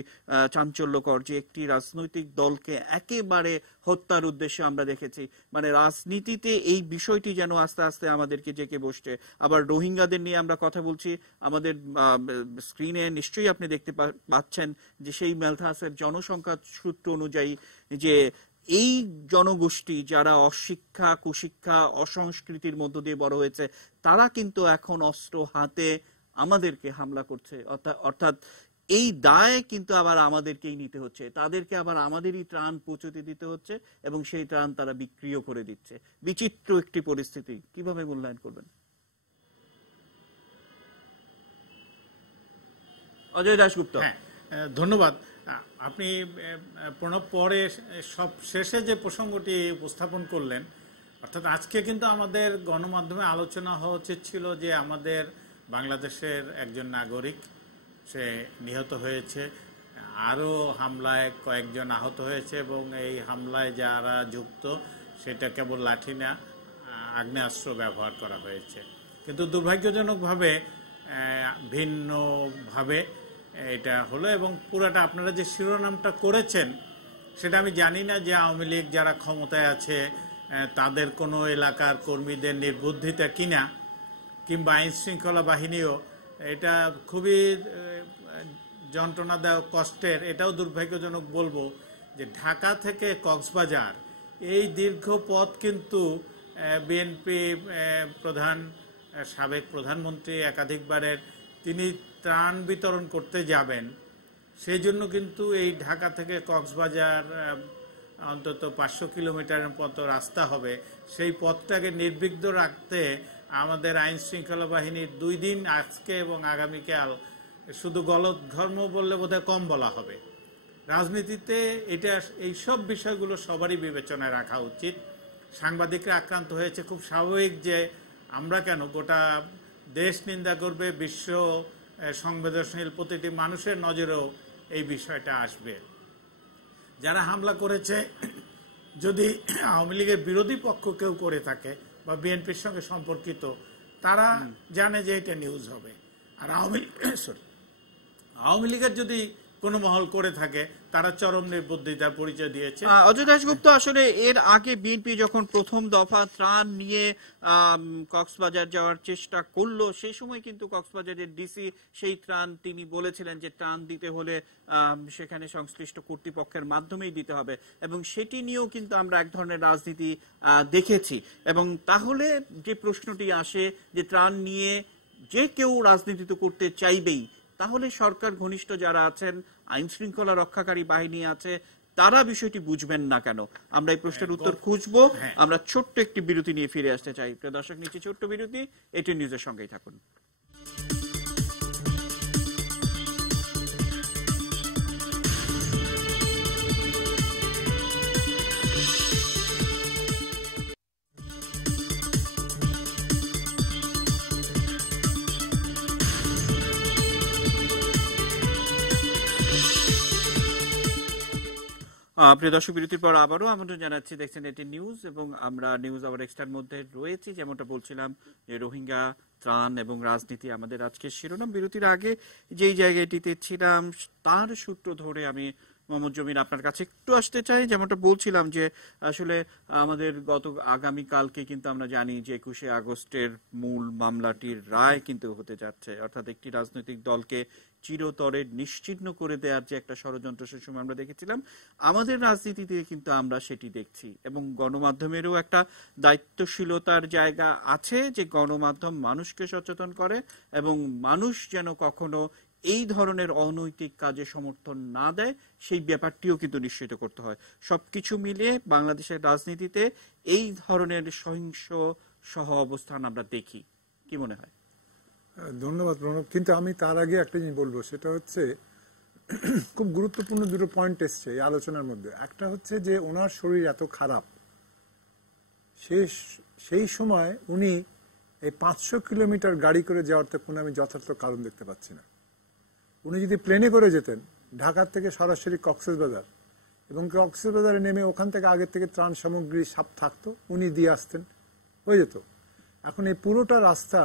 চাঞ্চল্যকর, যে একটি রাজনৈতিক দলকে একেবারে হত্যার উদ্দেশ্যে আমরা দেখেছি। মানে রাজনীতিতে এই বিষয়টি যেন আস্তে আস্তে আমাদেরকে জেঁকে বসছে। আবার রোহিঙ্গাদের নিয়ে আমরা কথা বলছি, আমাদের স্ক্রিনে নিশ্চয়ই আপনি দেখতে পাচ্ছেন যে সেই মেলথাসের জনসংখ্যা সূত্র অনুযায়ী যে এই জনগোষ্ঠী যারা অশিক্ষা, কুশিক্ষা, অসংস্কৃতির মধ্য দিয়ে বড় হয়েছে, তারা কিন্তু এখন অস্ত্র হাতে আমাদেরকে হামলা করছে। অর্থাৎ এই দায় কিন্তু আবার আমাদেরকেই নিতে হচ্ছে, তাদেরকে আবার আমাদেরই ত্রাণ পৌঁছতে দিতে হচ্ছে এবং সেই ত্রাণ তারা বিক্রিও করে দিচ্ছে। বিচিত্র একটি পরিস্থিতি, কিভাবে মূল্যায়ন করবেন? অজয় দাশগুপ্ত। ধন্যবাদ। আপনি প্রণব পরে সব শেষে যে প্রসঙ্গটি উপস্থাপন করলেন, অর্থাৎ আজকে কিন্তু আমাদের গণমাধ্যমে আলোচনা হওয়া উচিত ছিল যে আমাদের বাংলাদেশের একজন নাগরিক সে নিহত হয়েছে, আরও হামলায় কয়েকজন আহত হয়েছে এবং এই হামলায় যারা যুক্ত সেটা কেবল লাঠি না, আগ্নেয়াস্ত্র ব্যবহার করা হয়েছে। কিন্তু দুর্ভাগ্যজনকভাবে ভিন্নভাবে এটা হলো এবং পুরাটা আপনারা যে শিরোনামটা করেছেন সেটা আমি জানি না যে আওয়ামী লীগ যারা ক্ষমতায় আছে তাদের কোনো এলাকার কর্মীদের নির্বুদ্ধিতা কিনা, কিংবা আইন শৃঙ্খলা বাহিনীও, এটা খুবই যন্ত্রণাদায়ক, কষ্টের। এটাও দুর্ভাগ্যজনক বলবো যে ঢাকা থেকে কক্সবাজার এই দীর্ঘ পথ কিন্তু বিএনপি সাবেক প্রধানমন্ত্রী একাধিকবারের তিনি ত্রাণ বিতরণ করতে যাবেন, সেই জন্য কিন্তু এই ঢাকা থেকে কক্সবাজার অন্তত 500 কিলোমিটারের মতো রাস্তা হবে। সেই পথটাকে নির্বিঘ্ন রাখতে আমাদের আইন শৃঙ্খলা বাহিনীর 2 দিন, আজকে এবং আগামীকাল, শুধু গলদঘর্ম বললে বোধহয় কম বলা হবে। রাজনীতিতে এটা এইসব বিষয়গুলো সবারই বিবেচনায় রাখা উচিত। সাংবাদিকরা আক্রান্ত হয়েছে, খুব স্বাভাবিক যে আমরা কেন, গোটা দেশ নিন্দা করবে, বিশ্ব সংবেদনশীল প্রতিটি মানুষের নজরেও এই বিষয়টা আসবে। যারা হামলা করেছে, যদি আওয়ামী লীগের বিরোধী পক্ষ কেউ করে থাকে বা বিএনপির সঙ্গে সম্পর্কিত, তারা জানে যে এটা নিউজ হবে। আর আওয়ামী লীগের যদি কোন মহল করে থাকে, তারা চরম নির্বুদ্ধিতার পরিচয় দিয়েছে। অজয় দাশগুপ্ত, আসলে এর আগে বিএনপি যখন প্রথম দফা ত্রাণ নিয়ে কক্সবাজার যাওয়ার চেষ্টা করলো, সেই সময় কিন্তু কক্সবাজারের ডিসি সেই ত্রাণ তিনি বলেছিলেন যে ত্রাণ দিতে হলে সেখানে সংশ্লিষ্ট কর্তৃপক্ষের মাধ্যমেই দিতে হবে, এবং সেটি নিয়েও কিন্তু আমরা এক ধরনের রাজনীতি দেখেছি। এবং তাহলে যে প্রশ্নটি আসে যে ত্রাণ নিয়ে যে কেউ রাজনীতি তো করতে চাইবেই, তাহলে সরকার ঘনিষ্ঠ যারা আছেন, আইন শৃঙ্খলা রক্ষাকারী বাহিনী আছে, তারা বিষয়টি বুঝবেন না কেন? আমরা এই প্রশ্নের উত্তর খুঁজবো। আমরা ছোট্ট একটি বিরতি নিয়ে ফিরে আসতে চাই। প্রিয় দর্শক, নিচে ছোট্ট বিরতি, এটি নিউজের সঙ্গেই থাকুন। প্রিয় দর্শক, বিরতির পর আবারও আমন্ত্রণ জানাচ্ছি। দেখছেন এটি নিউজ এবং আমরা নিউজ আওয়ার এক্সট্রার মধ্যে রয়েছি। যেমনটা বলছিলাম যে রোহিঙ্গা, ত্রাণ এবং রাজনীতি আমাদের আজকের শিরোনাম। বিরতির আগে যেই জায়গাটিতে ছিলাম তার সূত্র ধরে আমি মোহাম্মদ জমির আপনার কাছে একটু আসতে চাই। যেমনটা বলছিলাম যে আসলে আমাদের আগামীকালকে কিন্তু আমরা জানি যে 21শে আগস্টের মূল মামলাটির রায় কিন্তু হতে যাচ্ছে, অর্থাৎ একটি রাজনৈতিক দলকে চিরতরে নিশ্চিহ্ন করে দেওয়ার যে একটা ষড়যন্ত্র সে সময় আমরা দেখেছিলাম। আমাদের রাজনীতিতে কিন্তু আমরা সেটি দেখছি, এবং গণমাধ্যমেরও একটা দায়িত্বশীলতার জায়গা আছে যে গণমাধ্যম মানুষকে সচেতন করে এবং মানুষ যেন কখনো এই ধরনের অনৈতিক কাজে সমর্থন না দেয়, সেই ব্যাপারটিও কিন্তু নিশ্চিত করতে হয়। সবকিছু মিলিয়ে বাংলাদেশের রাজনীতিতে এই ধরনের সহিংস সহ অবস্থান আমরা দেখি। কি মনে হয়? ধন্যবাদ প্রণব। কিন্তু আমি তার আগে একটা জিনিস বলবো, সেটা হচ্ছে খুব গুরুত্বপূর্ণ দুটো পয়েন্ট এসছে এই আলোচনার মধ্যে। একটা হচ্ছে যে ওনার শরীর এত খারাপ, সেই সময় উনি এই 500 কিলোমিটার গাড়ি করে যাওয়ার তো কোনো আমি যথার্থ কারণ দেখতে পাচ্ছি না। উনি যদি প্লেনে করে যেতেন ঢাকার থেকে সরাসরি কক্সবাজার, এবং কক্সবাজারে নেমে ওখান থেকে আগের থেকে ত্রাণ সামগ্রী সব থাকতো, উনি দিয়ে আসতেন, হয়ে যেত। এখন এই পুরোটা রাস্তা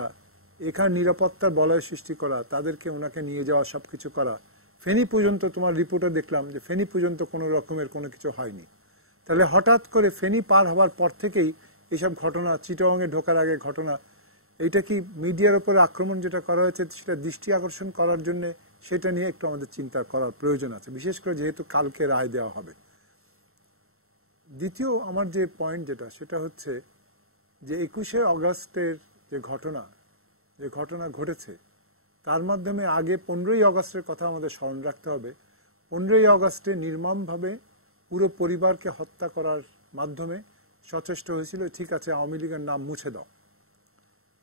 এখানে নিরাপত্তার বলয় সৃষ্টি করা, তাদেরকে ওনাকে নিয়ে যাওয়া, সবকিছু করা, ফেনী পর্যন্ত তোমার রিপোর্টে দেখলাম যে ফেনী পর্যন্ত কোনো রকমের কোনো কিছু হয়নি। তাহলে হঠাৎ করে ফেনী পার হওয়ার পর থেকেই এইসব ঘটনা, চিটাগংয়ে ঢোকার আগে ঘটনা, এইটা কি মিডিয়ার উপরে আক্রমণ যেটা করা হয়েছে সেটা দৃষ্টি আকর্ষণ করার জন্য, সেটা নিয়ে একটু আমাদের চিন্তা করার প্রয়োজন আছে, বিশেষ করে যেহেতু কালকে রায় দেওয়া হবে। দ্বিতীয় আমার যে পয়েন্ট যেটা, সেটা হচ্ছে যে 21শে আগস্টের যে ঘটনা ঘটেছে, তার মাধ্যমে আগে 15ই আগস্টের কথা আমাদের স্মরণ রাখতে হবে। 15ই আগস্টে নির্মমভাবে পুরো পরিবারকে হত্যা করার মাধ্যমে সচেষ্ট হয়েছিল, ঠিক আছে আওয়ামী লীগের নাম মুছে দাও।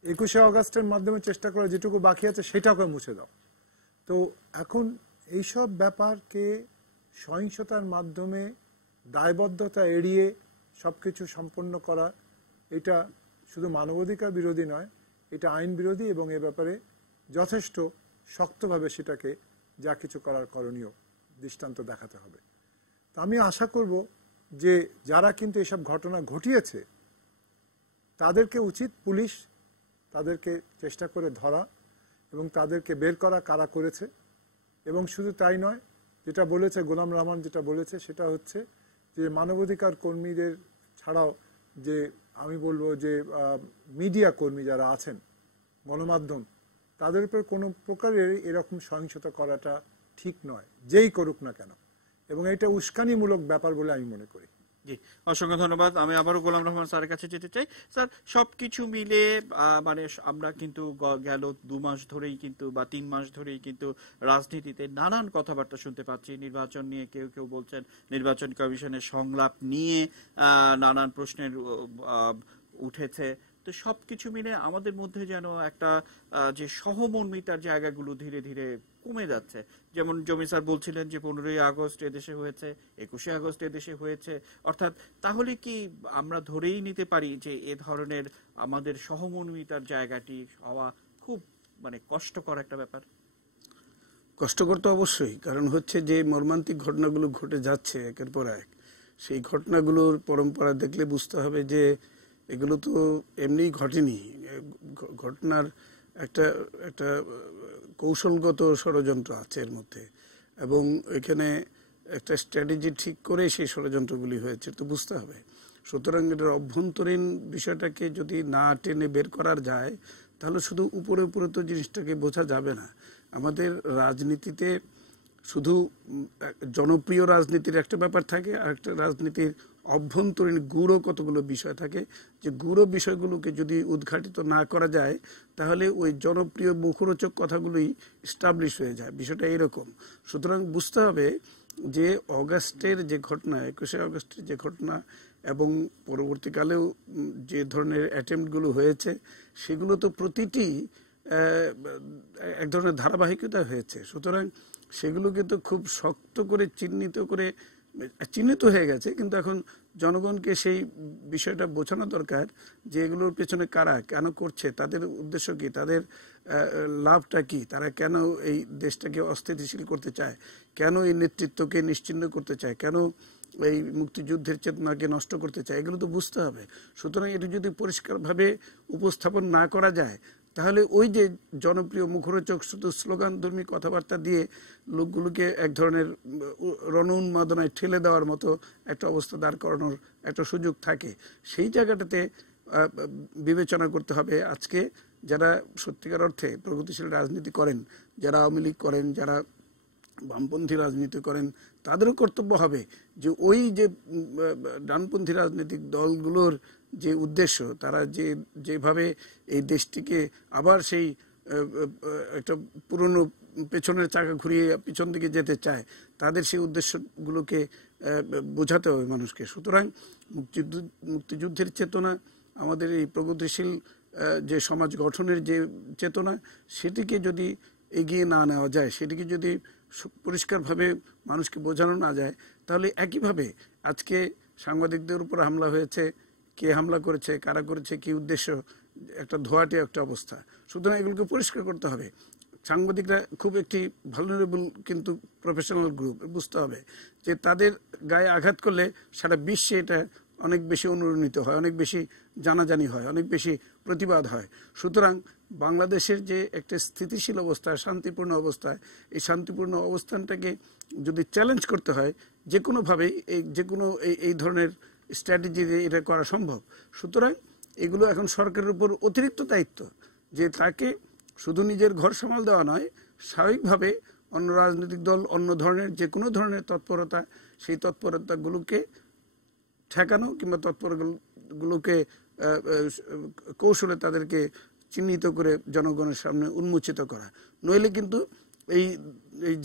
21শে আগস্টের মাধ্যমে চেষ্টা করে যেটুকু বাকি আছে সেটাকে মুছে দাও। তো এখন এইসব ব্যাপারকে সহিংসতার মাধ্যমে দায়বদ্ধতা এড়িয়ে সবকিছু সম্পন্ন করা, এটা শুধু মানবাধিকার বিরোধী নয়, এটা আইন বিরোধী, এবং এ ব্যাপারে যথেষ্ট শক্তভাবে সেটাকে যা কিছু করার করণীয় দৃষ্টান্ত দেখাতে হবে। তো আমি আশা করব যে যারা কিন্তু এসব ঘটনা ঘটিয়েছে তাদেরকে উচিত, পুলিশ তাদেরকে চেষ্টা করে ধরা এবং তাদেরকে বের করা কারা করেছে। এবং শুধু তাই নয়, যেটা বলেছে গোলাম রহমান, যেটা বলেছে সেটা হচ্ছে যে মানবাধিকার কর্মীদের ছাড়াও যে আমি বলবো যে মিডিয়া কর্মী যারা আছেন, গণমাধ্যম, তাদের উপর কোনো প্রকারের এরকম সহিংসতা করাটা ঠিক নয়, যেই করুক না কেন, এবং এটা উস্কানিমূলক ব্যাপার বলে আমি মনে করি। জি, অসংখ্য ধন্যবাদ। আমি আবারও গোলাম রহমান স্যারের কাছে যেতে চাই। স্যার, সবকিছু মিলে মানে আমরা কিন্তু গেল 2 মাস ধরেই কিন্তু বা 3 মাস ধরেই কিন্তু রাজনীতিতে নানান কথাবার্তা শুনতে পাচ্ছি। নির্বাচন নিয়ে কেউ কেউ বলছেন, নির্বাচন কমিশনের সংলাপ নিয়ে নানান প্রশ্নের উঠেছে। তো সবকিছু মিলে আমাদের মধ্যে যেন একটা যে সহমর্মিতার জায়গাগুলো ধীরে ধীরে কমে যাচ্ছে। যেমন জমি স্যার বলছিলেন যে 15ই আগস্ট এদেশে হয়েছে, 21শে আগস্ট এদেশে হয়েছে, অর্থাৎ তাহলে কি আমরা ধরেই নিতে পারি যে এ ধরনের আমাদের সহমর্মিতার জায়গাটি হওয়া খুব মানে কষ্টকর একটা ব্যাপার? কষ্টকর তো অবশ্যই, কারণ হচ্ছে যে মর্মান্তিক ঘটনাগুলো ঘটে যাচ্ছে একের পর এক, সেই ঘটনাগুলোর পরম্পরা দেখলে বুঝতে হবে যে এগুলো তো এমনি ঘটেনি। ঘটনার একটা কৌশলগত ষড়যন্ত্র আছে এর মধ্যে, এবং এখানে একটা স্ট্র্যাটেজি ঠিক করে সেই ষড়যন্ত্রগুলি হয়েছে, তো বুঝতে হবে। সুতরাং এটার অভ্যন্তরীণ বিষয়টাকে যদি না টেনে বের করার যায় তাহলে শুধু উপরে উপরে তো জিনিসটাকে বোঝা যাবে না। আমাদের রাজনীতিতে শুধু জনপ্রিয় রাজনীতির একটা ব্যাপার থাকে, আর একটা রাজনীতির অভ্যন্তরীণ গূঢ় কতগুলো বিষয় থাকে, যে গূঢ় বিষয়গুলোকে যদি উদ্ঘাটিত না করা যায় তাহলে ওই জনপ্রিয় মুখরোচক কথাগুলোই এস্টাবলিশ হয়ে যায়। বিষয়টা এরকম। সুতরাং বুঝতে হবে যে অগাস্টের যে ঘটনা, 21শে অগাস্টের যে ঘটনা এবং পরবর্তীকালেও যে ধরনের অ্যাটেম্পটগুলো হয়েছে সেগুলো তো প্রতিটি এক ধরনের ধারাবাহিকতা হয়েছে। সুতরাং সেগুলো কিন্তু খুব শক্ত করে চিহ্নিত হয়ে গেছে, কিন্তু এখন জনগণকে সেই বিষয়টা বোঝানো দরকার যে এগুলোর পেছনে কারা, কেন করছে, তাদের উদ্দেশ্য কি, তাদের লাভটা কি, তারা কেন এই দেশটাকে অস্থিতিশীল করতে চায়, কেন এই নেতৃত্বকে নিশ্চিহ্ন করতে চায়, কেন এই মুক্তিযুদ্ধের চেতনাকে নষ্ট করতে চায়, এগুলো তো বুঝতে হবে। সুতরাং এটা যদি পরিষ্কারভাবে উপস্থাপন না করা যায় তাহলে ওই যে জনপ্রিয় মুখরোচক শুধু স্লোগানধর্মী কথাবার্তা দিয়ে লোকগুলোকে এক ধরনের রণ উন্মাদনায় ঠেলে দেওয়ার মতো একটা অবস্থা দাঁড় করানোর একটা সুযোগ থাকে। সেই জায়গাটাতে বিবেচনা করতে হবে আজকে যারা সত্যিকার অর্থে প্রগতিশীল রাজনীতি করেন, যারা আওয়ামী লীগ করেন, যারা বামপন্থী রাজনীতি করেন, তাদেরও কর্তব্য হবে যে ওই যে ডানপন্থী রাজনৈতিক দলগুলোর যে উদ্দেশ্য, তারা যেভাবে এই দেশটিকে আবার সেই একটা পুরনো পেছনের চাকা ঘুরিয়ে পিছন দিকে যেতে চায়, তাদের সেই উদ্দেশ্যগুলোকে বোঝাতে হবে মানুষকে। সুতরাং মুক্তিযুদ্ধের চেতনা, আমাদের এই প্রগতিশীল যে সমাজ গঠনের যে চেতনা, সেটিকে যদি এগিয়ে না নেওয়া যায়, সেটিকে যদি পরিষ্কারভাবে মানুষকে বোঝানো না যায়, তাহলে একইভাবে আজকে সাংবাদিকদের উপর হামলা হয়েছে, কে হামলা করেছে, কারা করেছে, কি উদ্দেশ্য, একটা ধোয়াটে একটা অবস্থা। সুতরাং এগুলোকে পরিষ্কার করতে হবে। সাংবাদিকরা খুব একটি ভালনারেবল কিন্তু প্রফেশনাল গ্রুপ, বুঝতে হবে যে তাদের গায়ে আঘাত করলে সারা বিশ্বে এটা অনেক বেশি অনুরণিত হয়, অনেক বেশি জানাজানি হয়, অনেক বেশি প্রতিবাদ হয়। সুতরাং বাংলাদেশের যে একটা স্থিতিশীল অবস্থা, শান্তিপূর্ণ অবস্থায়, এই শান্তিপূর্ণ অবস্থানটাকে যদি চ্যালেঞ্জ করতে হয় যে কোনোভাবেই, যে কোনো এই ধরনের স্ট্র্যাটেজি এটা করা সম্ভব। সুতরাং এগুলো এখন সরকারের উপর অতিরিক্ত দায়িত্ব যে তাকে শুধু নিজের ঘর সামাল দেওয়া নয়, স্বাভাবিকভাবে অন্য রাজনৈতিক দল অন্য ধরনের যে কোনো ধরনের তৎপরতা, সেই তৎপরতাগুলোকে ঠেকানো কিংবা তৎপরগুলোকে কৌশলে তাদেরকে চিহ্নিত করে জনগণের সামনে উন্মোচিত করা। নইলে কিন্তু এই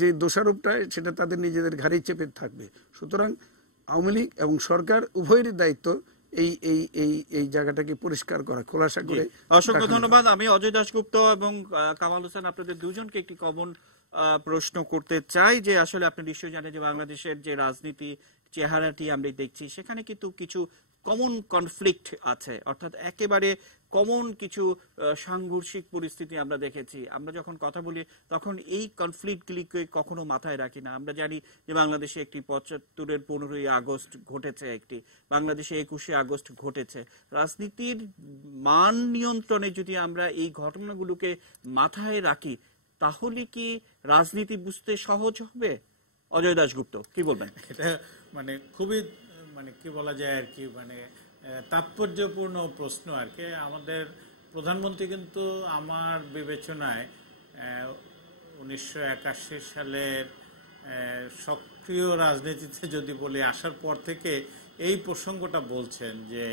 যে দোষারোপটা সেটা তাদের নিজেদের ঘাড়েই চেপে থাকবে। সুতরাং আওয়ামী লীগ এবং সরকার উভয়েরই দায়িত্ব এই জায়গাটাকে পরিষ্কার করা, খোলাসা করে। অসংখ্য ধন্যবাদ। আমি অজয় দাশগুপ্ত এবং কামাল হোসেন আপনাদের দুজনকে একটি কমন প্রশ্ন করতে চাই যে আসলে আপনি নিশ্চয়ই জানেন যে বাংলাদেশের যে রাজনীতি চেহারাটি আমরা দেখছি সেখানে কিন্তু কিছু কমন কনফ্লিক্ট আছে, অর্থাৎ একেবারে কমন কিছু সাংঘর্ষিক পরিস্থিতি আমরা দেখেছি। আমরা যখন কথা বলি তখন এই কনফ্লিক্টগুলিকে কখনো মাথায় রাখি না। আমরা জানি যে বাংলাদেশে একটি ৭৫-এর ১৫ই আগস্ট ঘটেছে, একটি বাংলাদেশে ২১শে আগস্ট ঘটেছে। রাজনীতির মান নিয়ন্ত্রণে যদি আমরা এই ঘটনাগুলোকে মাথায় রাখি তাহলে কি রাজনীতি বুঝতে সহজ হবে? অজয় দাশগুপ্ত, কি বলবেন? এটা খুবই কি বলা যায় আর কি, তাৎপর্যপূর্ণ প্রশ্ন আর কি। আমাদের প্রধানমন্ত্রী কিন্তু আমার বিবেচনায় ১৯৮১ সালের সক্রিয় রাজনীতিতে যদি বলি আসার পর থেকে এই প্রসঙ্গটা বলছেন যে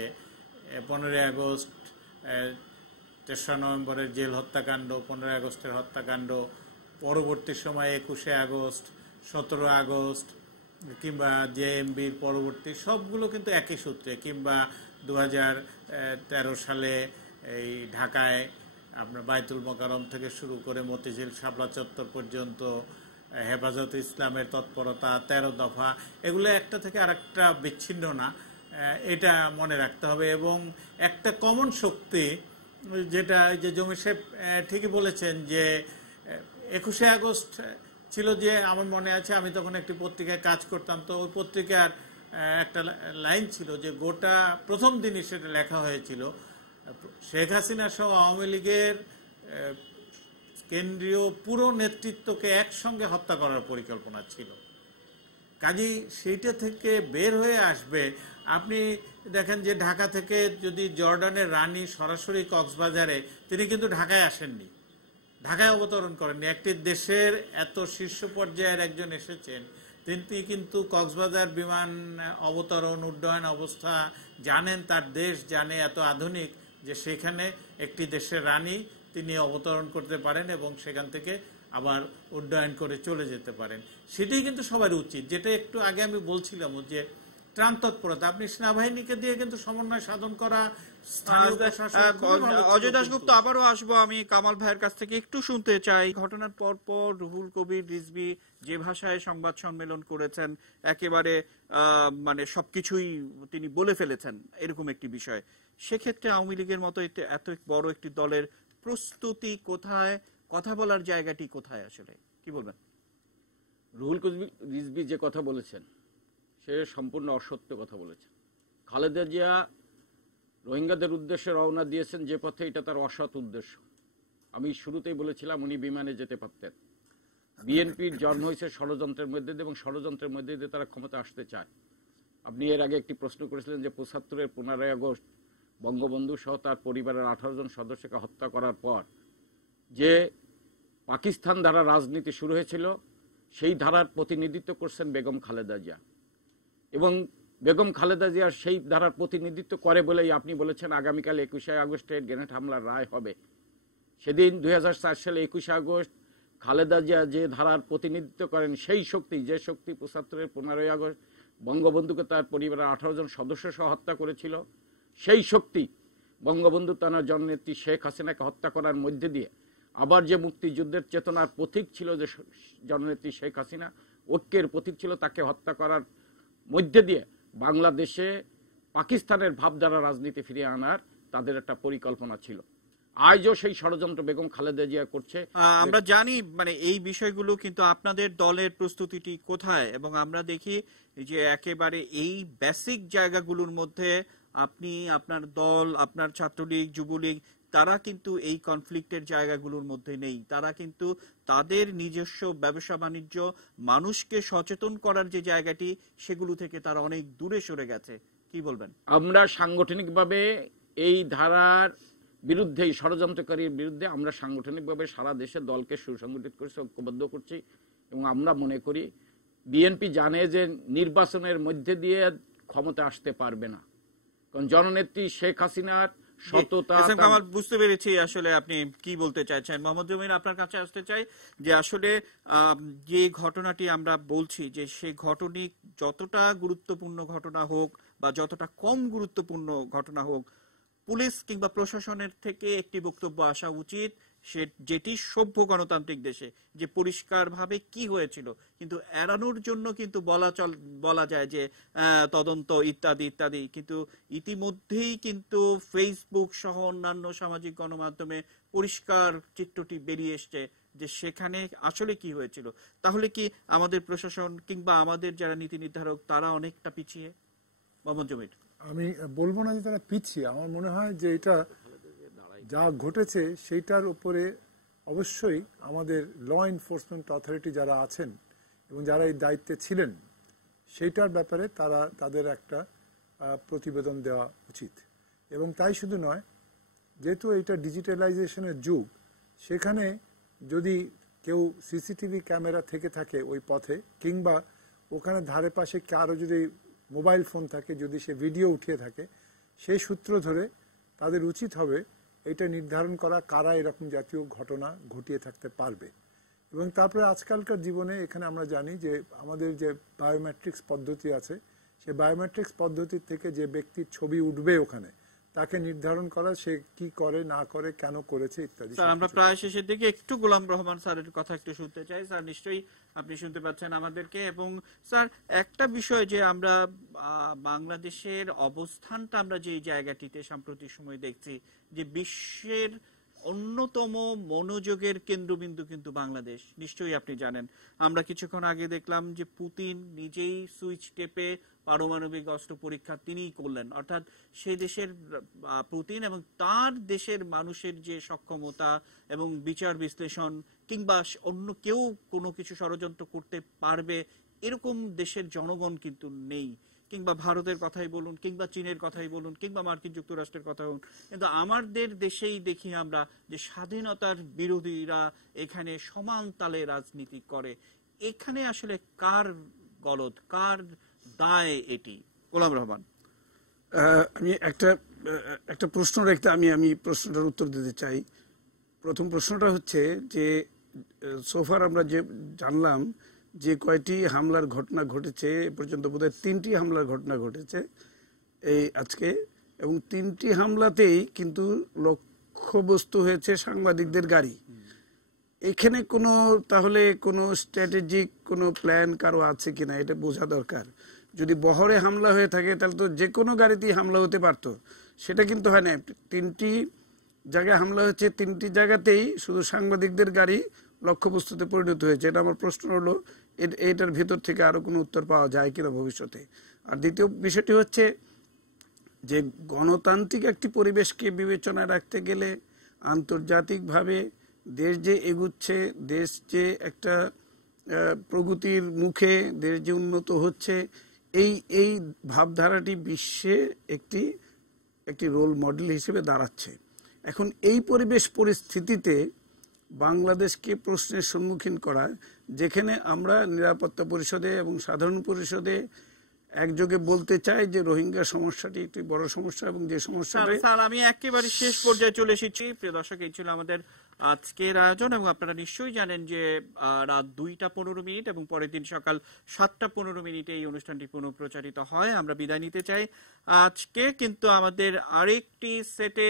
১৫ই আগস্ট, ৩রা নভেম্বরের জেল হত্যাকাণ্ড, ১৫ই আগস্টের হত্যাকাণ্ড, পরবর্তী সময়ে ২১শে আগস্ট, ১৭ আগস্ট কিংবা জেএমবির পরবর্তী সবগুলো কিন্তু একই সূত্রে, কিংবা ২০১৩ সালে এই ঢাকায় আপনার বায়তুল মোকাররম থেকে শুরু করে মতিঝিল শাপলা চত্বর পর্যন্ত হেফাজতে ইসলামের তৎপরতা, ১৩ দফা, এগুলো একটা থেকে আরেকটা বিচ্ছিন্ন না, এটা মনে রাখতে হবে। এবং একটা কমন শক্তি যেটা যে জমির সাহেব ঠিকই বলেছেন যে ২১শে আগস্ট ছিল, যে আমার মনে আছে আমি তখন একটি পত্রিকায় কাজ করতাম, তো ওই পত্রিকার একটা লাইন ছিল যে গোটা প্রথম দিনই সেটা লেখা হয়েছিল, শেখ হাসিনা সহ আওয়ামী লীগের কেন্দ্রীয় পুরো নেতৃত্বকে একসঙ্গে হত্যা করার পরিকল্পনা ছিল। কাজেই সেইটা থেকে বের হয়ে আসবে। আপনি দেখেন যে ঢাকা থেকে যদি জর্ডানের রানী সরাসরি কক্সবাজারে, তিনি কিন্তু ঢাকায় আসেননি, ঢাকায় অবতরণ করেননি। একটি দেশের এত শীর্ষ পর্যায়ের একজন এসেছেন, তিনি কিন্তু কক্সবাজার বিমান অবতরণ উড্ডয়ন অবস্থা জানেন, তার দেশ জানে, এত আধুনিক যে সেখানে একটি দেশের রানী তিনি অবতরণ করতে পারেন এবং সেখান থেকে আবার উড্ডয়ন করে চলে যেতে পারেন। সেটাই কিন্তু সবার উচিত, যেটা একটু আগে আমি বলছিলাম যে ত্রাণ তৎপরতা। আপনি সেনাবাহিনীকে দিয়ে কিন্তু সমন্বয় সাধন করা। অজয় দাশগুপ্ত, আবারও আসবো আমি কামাল ভাইয়ের কাছ থেকে, একটু শুনতে চাই ঘটনার পর রুহুল কবির রিজভী যে ভাষায় সংবাদ সম্মেলন করেছেন, একেবারে মানে সবকিছুই তিনি বলে ফেলেছেন এরকম একটি বিষয়। সেক্ষেত্রে আওয়ামী লীগের মতো এত বড় একটি দলের প্রস্তুতি কোথায়, কথা বলার জায়গাটি কোথায়, আসলে কি বলবেন? রুহুল কবির রিজভী যে কথা বলেছেন সে সম্পূর্ণ অসত্য কথা বলেছেন। খালেদা জিয়া রোহিঙ্গাদের উদ্দেশ্যে রওনা দিয়েছেন যে পথে, এটা তার অসৎ উদ্দেশ্য। আমি শুরুতেই বলেছিলাম উনি বিমানে যেতে পারতেন। বিএনপির জন্ম হয়েছে ষড়যন্ত্রের মধ্যে দিয়ে, এবং ষড়যন্ত্রের মধ্যে দিয়ে তারা ক্ষমতা আসতে চায়। আপনি এর আগে একটি প্রশ্ন করেছিলেন যে ৭৫-এর ১৫ই আগস্ট বঙ্গবন্ধু সহ তার পরিবারের ১৮ জন সদস্যকে হত্যা করার পর যে পাকিস্তান ধারা রাজনীতি শুরু হয়েছিল, সেই ধারার প্রতিনিধিত্ব করছেন বেগম খালেদা জিয়া, এবং বেগম খালেদা জিয়া সেই ধারার প্রতিনিধিত্ব করে বলেই আপনি বলেছেন আগামীকাল ২১শে আগস্টের গ্রেনেড হামলার রায় হবে। সেদিন ২০০৪ সালে ২১শে আগস্ট খালেদা জিয়া যে ধারার প্রতিনিধিত্ব করেন, সেই শক্তি, যে শক্তি ৭৫-এর ১৫ই আগস্ট বঙ্গবন্ধুকে তার পরিবারের ১৮ জন সদস্য সহ হত্যা করেছিল, সেই শক্তি বঙ্গবন্ধু তার জননেত্রী শেখ হাসিনাকে হত্যা করার মধ্যে দিয়ে আবার যে মুক্তিযুদ্ধের চেতনার প্রতীক ছিল যে জননেত্রী শেখ হাসিনা, ঐক্যের প্রতীক ছিল, তাকে হত্যা করার মধ্যে দিয়ে বাংলাদেশে পাকিস্তানের ভাবধারা রাজনীতি ফিরিয়ে আনার তাদের একটা পরিকল্পনা ছিল। আজও সেই ষড়যন্ত্র বেগম খালেদা জিয়া করছে। আমরা জানি মানে এই বিষয়গুলো, কিন্তু আপনাদের দলের প্রস্তুতিটি কোথায়? এবং আমরা দেখি যে একেবারে এই বেসিক জায়গাগুলোর মধ্যে আপনি, আপনার দল, আপনার ছাত্রলীগ, যুবলীগ, তারা কিন্তু এই কনফ্লিক্টের জায়গাগুলোর মধ্যে নেই। তারা কিন্তু তাদের নিজস্ব ব্যবসা বাণিজ্য, মানুষকে সচেতন করার যে জায়গাটি, সেগুলো থেকে তারা অনেক দূরে সরে গেছে। কি বলবেন? আমরা সাংগঠনিকভাবে এই ধারার বিরুদ্ধে, এই ষড়যন্ত্রকারীর বিরুদ্ধে আমরা সাংগঠনিকভাবে সারা দেশে দলকে সুসংগঠিত করছি, ঐক্যবদ্ধ করছি, এবং আমরা মনে করি বিএনপি জানে যে নির্বাচনের মধ্যে দিয়ে ক্ষমতা আসতে পারবে না, কারণ জননেত্রী শেখ হাসিনার সততা। বুঝতে পেরেছি আসলে আপনি কি বলতে চাইছেন। মোহাম্মদ জমির, আপনার কাছে আসতে চাই যে আসলে যে ঘটনাটি আমরা বলছি, যে সেই ঘটনা যতটা গুরুত্বপূর্ণ ঘটনা হোক বা যতটা কম গুরুত্বপূর্ণ ঘটনা হোক, পুলিশ কিংবা প্রশাসনের থেকে একটি বক্তব্য আসা উচিত, যেটি সভ্য গণতান্ত্রিক দেশে, যে পরিষ্কারভাবে কি হয়েছিল। কিন্তু এড়ানোর জন্য কিন্তু বলা যায় যে তদন্ত ইত্যাদি ইত্যাদি, কিন্তু ইতিমধ্যেই কিন্তু ফেসবুক সহ অন্যান্য সামাজিক গণমাধ্যমে পরিষ্কার চিত্রটি বেরিয়ে এসছে যে সেখানে আসলে কি হয়েছিল। তাহলে কি আমাদের প্রশাসন কিংবা আমাদের যারা নীতি নির্ধারক, তারা অনেকটা পিছিয়ে? মোহাম্মদ জমির, আমি বলবো না যে তারা পিছিয়ে, আমার মনে হয় যে এটা যা ঘটেছে সেইটার উপরে অবশ্যই আমাদের ল এনফোর্সমেন্ট অথরিটি যারা আছেন এবং যারা এই দায়িত্বে ছিলেন, সেইটার ব্যাপারে তারা তাদের একটা প্রতিবেদন দেওয়া উচিত। এবং তাই শুধু নয়, যেহেতু এটা ডিজিটালাইজেশনের যুগ, সেখানে যদি কেউ সিসিটিভি ক্যামেরা থেকে থাকে ওই পথে, কিংবা ওখানে ধারে পাশে কারো যদি মোবাইল ফোন থাকে, যদি সে ভিডিও উঠিয়ে থাকে, সেই সূত্র ধরে তাদের উচিত হবে এটা নির্ধারণ করা কারা এরকম জাতীয় ঘটনা ঘটিয়ে থাকতে পারবে। এবং তারপরে আজকালকার জীবনে এখানে আমরা জানি যে আমাদের যে বায়োমেট্রিক্স পদ্ধতি আছে, সেই বায়োমেট্রিক্স পদ্ধতির থেকে যে ব্যক্তির ছবি উঠবে ওখানে, তাকে নির্ধারণ করা, সে কি করে না করে, কেন করেছে ইত্যাদি। স্যার, আমরা প্রায় শেষের দিকে, একটু গোলাম রহমান স্যারের কথা একটু শুনতে চাই। স্যার, নিশ্চয়ই আপনি শুনতে পাচ্ছেন আমাদেরকে। এবং স্যার, একটা বিষয় যে আমরা বাংলাদেশের অবস্থানটা, আমরা যে জায়গাটিতে সাম্প্রতিক সময় দেখছি যে বিশ্বের অন্যতম মনোযোগের কেন্দ্রবিন্দু কিন্তু বাংলাদেশ, নিশ্চয়ই আপনি জানেন। আমরা কিছুক্ষণ আগে দেখলাম যে পুতিন নিজেই সুইচ টেপে পারমাণবিক অস্ত্র পরীক্ষা তিনিই করলেন, অর্থাৎ সেই দেশের পুতিন এবং তার দেশের মানুষের যে সক্ষমতা এবং বিচার বিশ্লেষণ কিংবা অন্য কেউ কোনো কিছু ষড়যন্ত্র করতে পারবে এরকম দেশের জনগণ কিন্তু নেই। কিংবা ভারতের কথাই বলুন, কিংবা চীনের কথাই বলুন, কিংবা মার্কিন যুক্তরাষ্ট্রের কথা বলুন, কিন্তু আমাদের দেশেই দেখি আমরা যে স্বাধীনতার বিরোধীরা এখানে সমান তালে রাজনীতি করে। এখানে আসলে কার গলদ, কার দায় এটি? গোলাম রহমান। আমি একটা প্রশ্ন রেখে আমি প্রশ্নটার উত্তর দিতে চাই। প্রথম প্রশ্নটা হচ্ছে যে সোফার আমরা যে জানলাম যে কয়টি হামলার ঘটনা ঘটেছে, এ পর্যন্ত বোধহয় 3টি হামলার ঘটনা ঘটেছে এই আজকে, এবং 3টি হামলাতেই কিন্তু লক্ষ্যবস্তু হয়েছে সাংবাদিকদের গাড়ি। এখানে তাহলে কোনো স্ট্র্যাটেজিক কোনো প্ল্যান কারো আছে কিনা এটা বোঝা দরকার। যদি বহরে হামলা হয়ে থাকে তাহলে তো যে কোনো গাড়িতেই হামলা হতে পারতো, সেটা কিন্তু হয় না। 3টি জায়গায় হামলা হয়েছে, 3টি জায়গাতেই শুধু সাংবাদিকদের গাড়ি লক্ষ্যবস্তুতে পরিণত হয়েছে। এটা আমার প্রশ্ন হলো এটার ভেতর থেকে আরো কোনো উত্তর পাওয়া যায় কিনা ভবিষ্যতে। আর দ্বিতীয় বিষয়টি হচ্ছে যে গণতান্ত্রিক একটি পরিবেশকে বিবেচনায় রাখতে গেলে আন্তর্জাতিকভাবে দেশ যে এগুচ্ছে, দেশ যে একটা প্রগতির মুখে, দেশ যে উন্নত হচ্ছে, এই ভাবধারাটি বিশ্বে একটি রোল মডেল হিসেবে দাঁড়াচ্ছে। এখন এই পরিবেশ পরিস্থিতিতে বাংলাদেশকে প্রশ্নের সম্মুখীন করা, যেখানে আমরা নিরাপত্তা পরিষদে এবং সাধারণ পরিষদে একযোগে বলতে চাই যে রোহিঙ্গা সমস্যাটি একটি বড় সমস্যা এবং যে সমস্যাটা। স্যার, আমি একেবারে শেষ পর্যায়ে চলে এসেছি। প্রিয় দর্শক, এই ছিল আমাদের আজকের আয়োজন এবং আপনারা নিশ্চয়ই জানেন যে রাত 2:15 এবং পরের দিন সকাল 7:15 এই অনুষ্ঠানটি পুনঃপ্রচারিত হয়। আমরা বিদায় নিতে চাই আজকে, কিন্তু আমাদের আরেকটি সেটে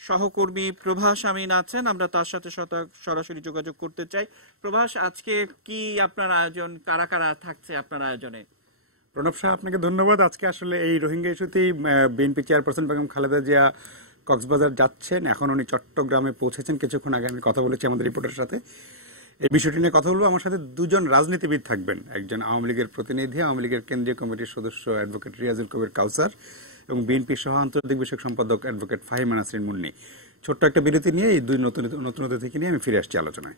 সহকর্মী প্রভাস আমিন আছেন, আমরা তার সাথে সরাসরি যোগাযোগ করতে চাই। প্রভাস, আজকে কি আপনার আয়োজন, কারা কারা থাকছে আপনার আয়োজনে? প্রণব সাহেব, আপনাকে ধন্যবাদ। আজকে আসলে এই রোহিঙ্গা ইস্যুতেই বিএনপি চেয়ারপারসন বেগম খালেদা জিয়া কক্সবাজার যাচ্ছেন, এখন উনি চট্টগ্রামে পৌঁছেছেন। কিছুক্ষণ আগে আমি কথা বলেছি আমাদের রিপোর্টারের সাথে, এই বিষয়টি নিয়ে কথা বলবো। আমার সাথে 2জন রাজনীতিবিদ থাকবেন, একজন আওয়ামী লীগের প্রতিনিধি, আওয়ামী লীগের কেন্দ্রীয় কমিটির সদস্য অ্যাডভোকেট রিয়াজুল কবির কাউসার, এবং বিএনপি সহ আন্তর্জাতিক বিষয়ক সম্পাদক অ্যাডভোকেট ফাহিমা নাসরিন মুন্নি। ছোট্ট একটা বিরতি নিয়ে এই দুই নতুন থেকে নিয়ে আমি ফিরে আসছি আলোচনায়।